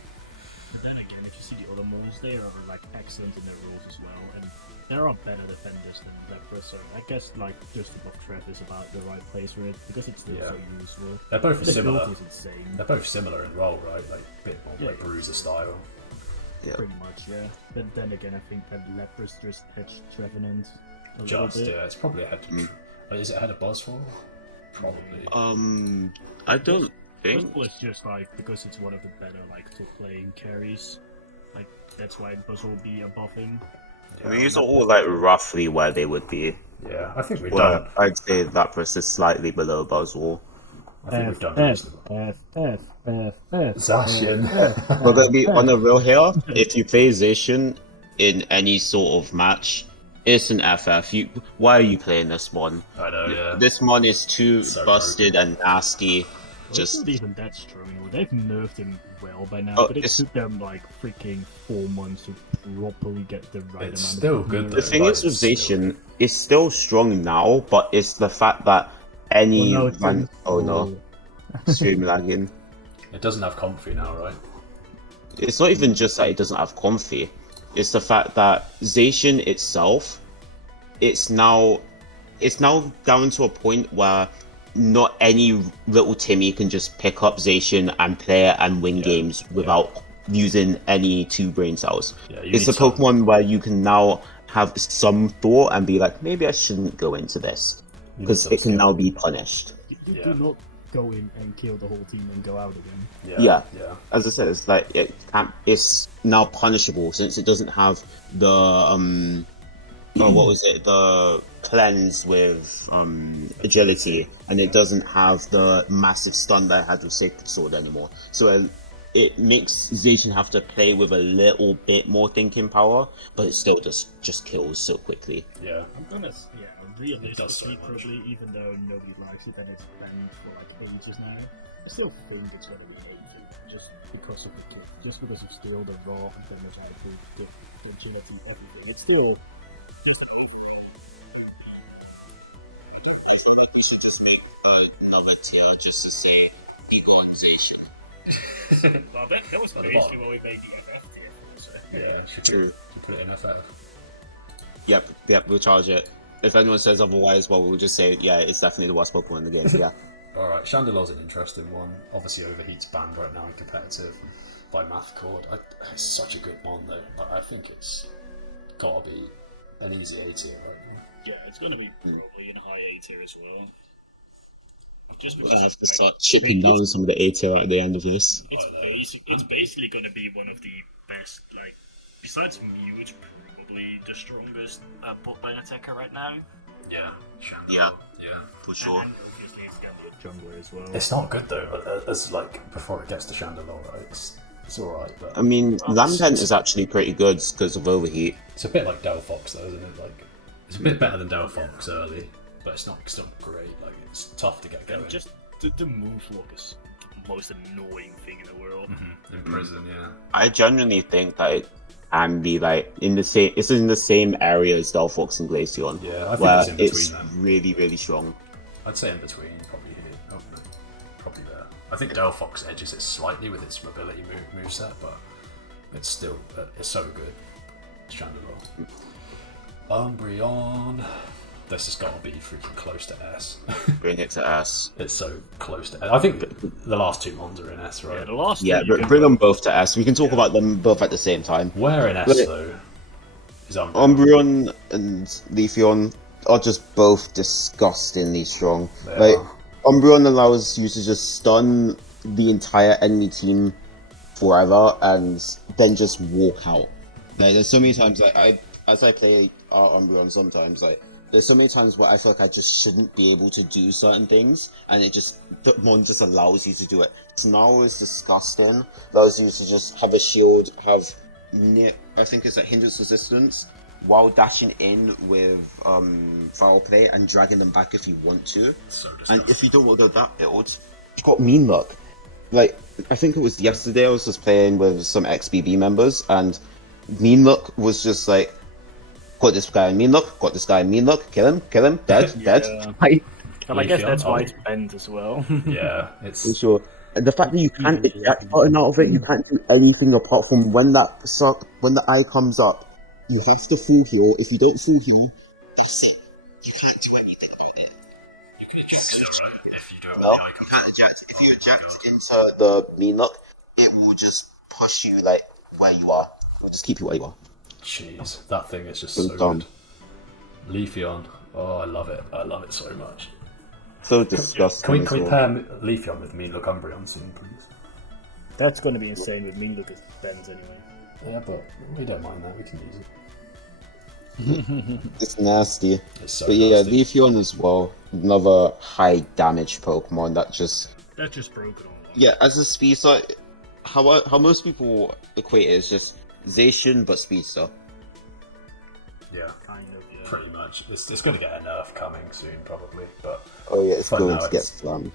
But then again, if you see the other moves, they are like excellent in their rules as well, and there are better defenders than Lapras, so I guess like just above Trev is about the right place for it, because it's still Yeah. so useful. They're both The similar. build is insane, They're both similar in role, right? Like a bit more like Yeah. Bruiser style. Yeah. pretty much, yeah. But then again, I think that Lapras just edged Trevenant a Just little bit. yeah, it's probably ahead. Is it ahead of Buzzwole? Probably. I don't think. Buzzwole is just like because it's one of the better like top playing carries. Like that's why Buzzwole will be above him. I mean, these are all like roughly where they would be. Yeah, I think we've Well, done. I'd say Lapras is slightly below Buzzwole. I think we've done. Zacian. We're gonna be on the real here. If you play Zacian in any sort of match, it's an FF. Why are you playing this one? I know. Yeah. This one is too So busted and nasty. It's Just not even that strong anymore. They've nerfed him well by now, Oh, but it it's- took them like freaking 4 months to properly get the right It's amount still of good, movement. the thing is with Zacian, it's still strong now, but it's the fact that any Oh, no, it's oh no, stream lagging. It doesn't have comfy now, right? It's not even just that it doesn't have comfy. It's the fact that Zacian itself, it's now down to a point where not any little Timmy can just pick up Zacian and play it and win games without using any two brain cells. Yeah, you It's need a Pokemon where you can now have some thought and be like, maybe I shouldn't go into this because some it can now be punished. You Yeah. do not go in and kill the whole team and go out again. Yeah. Yeah. As I said, it's like it's now punishable since it doesn't have the what was it, the cleanse with agility, and it doesn't have the massive stun that it had with Sacred Sword anymore. So it makes Zacian have to play with a little bit more thinking power, but it still just kills so quickly. Yeah. I'm gonna, yeah, It does so realistically, much. probably, even though nobody likes it and it's banned for like ages now, I still think it's gonna be 80 just because of the kit, just because of still the raw damage output, the agility, everything. It's still just I feel like we should just make another tier just to say Zacian. well, that was basically what we made the FF tier. So. Yeah. True. Should put it in FF. Yep, we'll charge it. If anyone says otherwise, well, we'll just say, yeah, it's definitely the worst Pokemon in the game. Yeah. Alright, Chandelar's an interesting one. Obviously, Overheat's banned right now in competitive by Math Chord. It's such a good one, though. I think it's gotta be an easy A tier right now. Yeah, it's gonna be probably in high A tier as well. Just I because have to start chipping down some of the A tier at the end of this. it's basically gonna be one of the best, like, besides Mew, it's probably the strongest bot lane attacker right now. Yeah. Yeah, Yeah. for sure. And obviously it's got the jungler as well. It's not good, though, as like, before it gets to Chandelure, right? It's alright, but I mean, Lambent is actually pretty good because of Overheat. it's a bit like Delphox, though, isn't it? Like, it's a bit better than Delphox early, but it's not great. Like, it's tough to get going. And just the move lock is the most annoying thing in the world. In prison, yeah. I genuinely think that it can be like it's in the same area as Delphox and Glaceon, Yeah, I think where it's in between it's them. really, really strong. I'd say in between, probably here. Oh, no, probably there. I think Delphox edges it slightly with its mobility moveset, but it's still it's so good. Chandelure. Umbreon. This has got to be freaking close to S. Bring it to S. It's so close to S. I think the last two mons are in S, right? Yeah, the last Yeah, two you can bring go- them both to S. We can talk about them both at the same time. Where in S, Look at- though, is Umbreon? Umbreon and Leafeon are just both disgustingly strong. They Like, are. Umbreon allows you to just stun the entire enemy team forever and then just walk out. Like, there's so many times, like, as I play Umbreon sometimes, like, there's so many times where I feel like I just shouldn't be able to do certain things, and the mon just allows you to do it. Snarl is disgusting. Allows you to just have a shield, have I think it's like hindrance resistance, while dashing in with foul play and dragging them back if you want to. So And disgusting. if you don't want to go that build, you've got Mean Luck. Like, I think it was yesterday I was just playing with some XBB members, and Mean Luck was just like, got this guy in Mean Luck, got this guy in Mean Luck, kill him, dead, dead. Like, And I guess Leafeon, that's why oh. it's bent as well. Yeah, for it's sure. And the fact that you can't eject button out of it, you can't do anything apart from when the eye comes up, you have to full heal. If you don't full heal, that's it. You can't do anything about it. you can eject if you don't. No, you can't eject. If you eject into the Mean Luck, it will just push you like where you are. It will just keep you where you are. Jeez, that thing is just So so dumb. good. Leafeon, oh, I love it. I love it so much. So disgusting. Can we as pair well. Leafeon with Mean Look Umbreon soon, please? That's going to be insane with Mean Look as bends anyway. Yeah, but we don't mind that. We can use it. It's nasty. It's so But yeah, nasty. Leafeon as well. Another high damage Pokemon that just That's just broken on. yeah, as a speedster, how most people equate it is just Zacian but speedster. Yeah, Kind of, yeah. pretty much. It's going to get a nerf coming soon, probably. But Oh yeah, it's For going now, to get it's- slammed.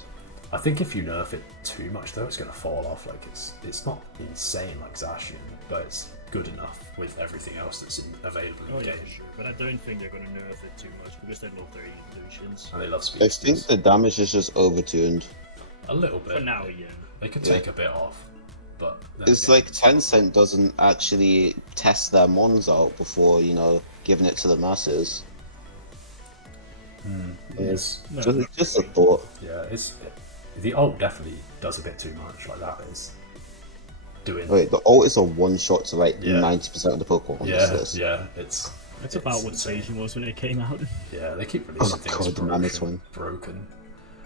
I think if you nerf it too much, though, it's going to fall off. Like it's not insane like Zacian, but it's good enough with everything else that's available in Oh the yeah, game. for sure. But I don't think they're going to nerf it too much because they love their evolutions. And they love I think speedsters. the damage is just overtuned. A little bit. For now, yeah. They could Yeah. take a bit off, but then It's again- like Tencent doesn't actually test their mons out before, giving it to the masses. It's No, Just a thought. yeah, the ult definitely does a bit too much. Like that is doing. Wait, the ult is a one shot to like Yeah. 90% of the Pokemon on this Yeah, list. yeah, it's That's about what insane. Zacian was when it came out. Yeah, they keep releasing Oh, things God, the Mammoth one. broken.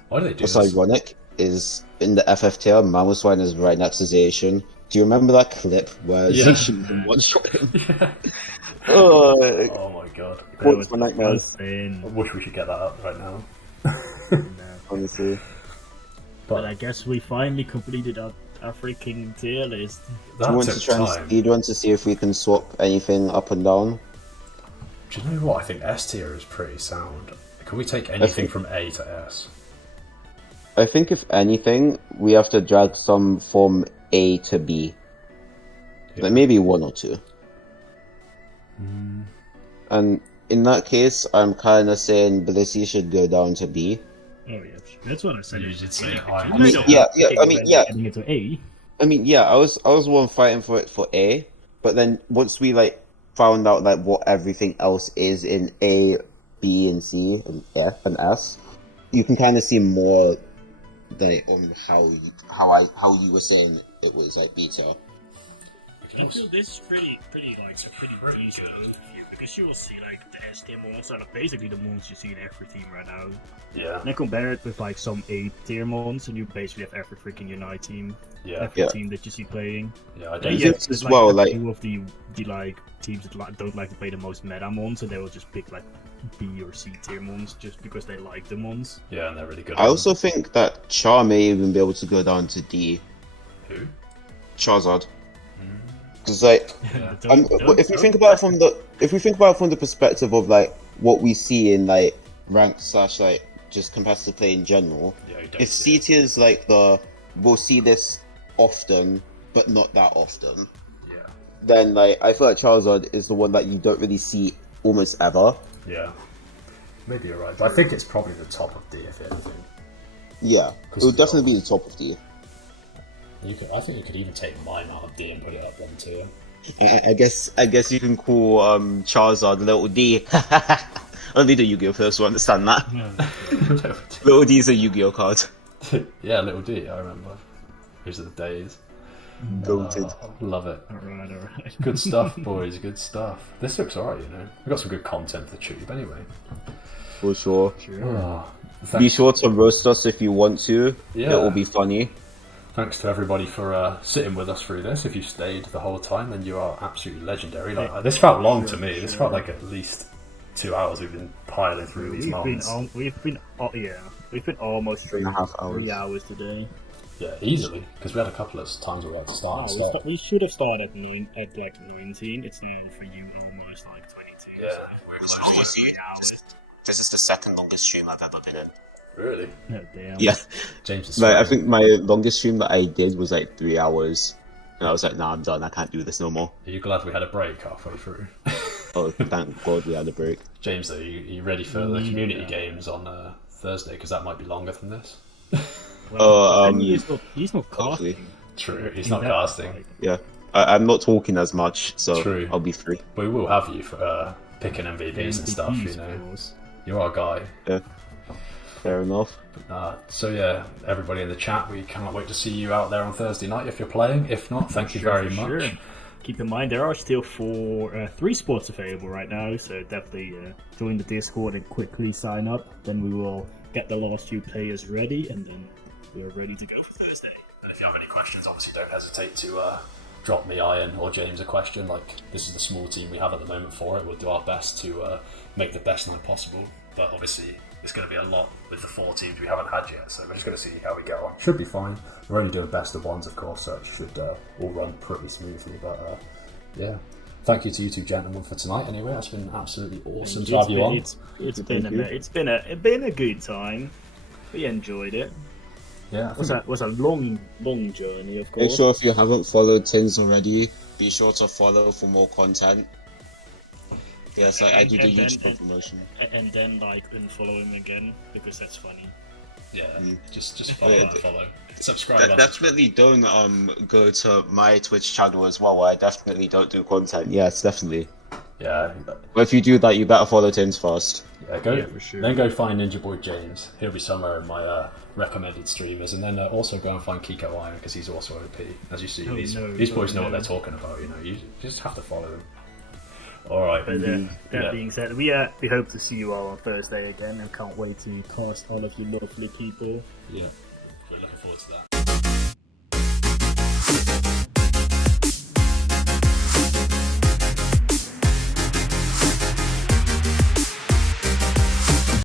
Why do they do What's this? ironic is in the FF tier, Mamoswine is right next to Zacian. Do you remember that clip where Yeah. Zacian one shot him? Yeah. Oh, Oh my god. What's my nightmares? I insane. wish we could get that up right now. honestly. But I guess we finally completed our freaking tier list. That Do you want took to try and time. speedrun to see if we can swap anything up and down? Do you know what? I think S tier is pretty sound. Can we take anything from A to S? I think if anything, we have to drag some from A to B. Yeah. Like maybe one or two. And in that case, I'm kind of saying Blissey should go down to B. Oh yeah, that's what I said. You did say it high. You I might mean, not yeah, want to yeah, take I it mean, when yeah. Adding it to A. I mean, yeah, I was one fighting for it for A, but then once we found out what everything else is in A, B, and C, and F and S, you can kind of see more on how you were saying it was B tier. I feel this is pretty easy overview because you will see the S tier mons are basically the mons you see in every team right now. Yeah, And then compare it with some A tier mons, and you basically have every freaking Unite team, yeah, every Yeah. team that you see playing. yeah. I Then don't. you have It's as a well, few of the teams that don't like to play the most meta mons, and they will just pick B or C tier mons just because they like the mons. Yeah, and they're really good. I at also think that Char may even be able to go down to D. them. Who? Charizard. Because Yeah. if we think about it from the perspective of what we see in ranked / just competitive play in general, Yeah, you don't if see C it. tier is we'll see this often but not that often, Yeah, then I feel like Charizard is the one that you don't really see almost ever. yeah. maybe you're right. But I think it's probably the top of D, if anything. Yeah, it would definitely be the top of D. I think you could even take mine out of D and put it up one tier. I guess you can call Charizard Little D. Only the Yu-Gi-Oh first will understand that. Little D is a Yu-Gi-Oh card. Yeah, Little D, I remember. Those are the days. Goated. Love it. Alright. Good stuff, boys, good stuff. This looks alright, you know. We've got some good content for the tube anyway. For sure. Oh, Be sure to roast us if you want to. Yeah. It will be funny. Thanks to everybody for sitting with us through this. If you stayed the whole time, then you are absolutely legendary. Like, this felt long to me. This felt like at least 2 hours we've been piling through these mountains. We've been almost 3.5 3 hours today. Yeah, easily, because we had a couple of times where we had to start and stop. We should have started at like 19. It's now for you almost like 22. Yeah, so we're It's close. crazy. This is the second longest stream I've ever been in. Really? No, damn. Yeah. James is Like, I sweating. think my longest stream that I did was like 3 hours. And I was like, nah, I'm done. I can't do this no more. Are you glad we had a break halfway through? Oh, thank God we had a break. James, though, you ready for the community games on Thursday? Because that might be longer than this. Well, he's not hopefully. casting. True, he's not casting. Yeah. I'm not talking as much, so True. I'll be free. But we will have you for picking MVPs and stuff, you know. You're our guy. Yeah. Fair enough. So yeah, everybody in the chat, we cannot wait to see you out there on Thursday night if you're playing. If not, thank you very much. Sure. Keep in mind there are still three spots available right now, so definitely join the Discord and quickly sign up. Then we will get the last few players ready, and then we are ready to go for Thursday. And if you have any questions, obviously don't hesitate to drop me, Ian, or James a question. Like, this is the small team we have at the moment for it. We'll do our best to make the best night possible. But obviously, it's going to be a lot with the 4 teams we haven't had yet. So we're just going to see how we get on. Should be fine. We're only doing best of ones, of course, so it should all run pretty smoothly. But yeah. Thank you to you two gentlemen for tonight. Anyway, it's been absolutely awesome to have you on. It's been a good time. We enjoyed it. Yeah, It was a long journey, of course. Make sure if you haven't followed Tins already, be sure to follow for more content. Yes, I do the YouTube promotion. And then like unfollow him again because that's funny. Yeah, just follow and follow. Subscribe. Definitely don't go to my Twitch channel as well, where I definitely don't do content. Yes, definitely. Yeah. But if you do that, you better follow Tins first. Yeah, for sure. Then go find Ninja Boy James. He'll be somewhere in my recommended streamers, and then also go and find Kiko Iron because he's also OP. As you see, these boys know what they're talking about. You know, you just have to follow them. All right. But that being said, we hope to see you all on Thursday again, and can't wait to cast all of you lovely people. Yeah, we're looking forward to that.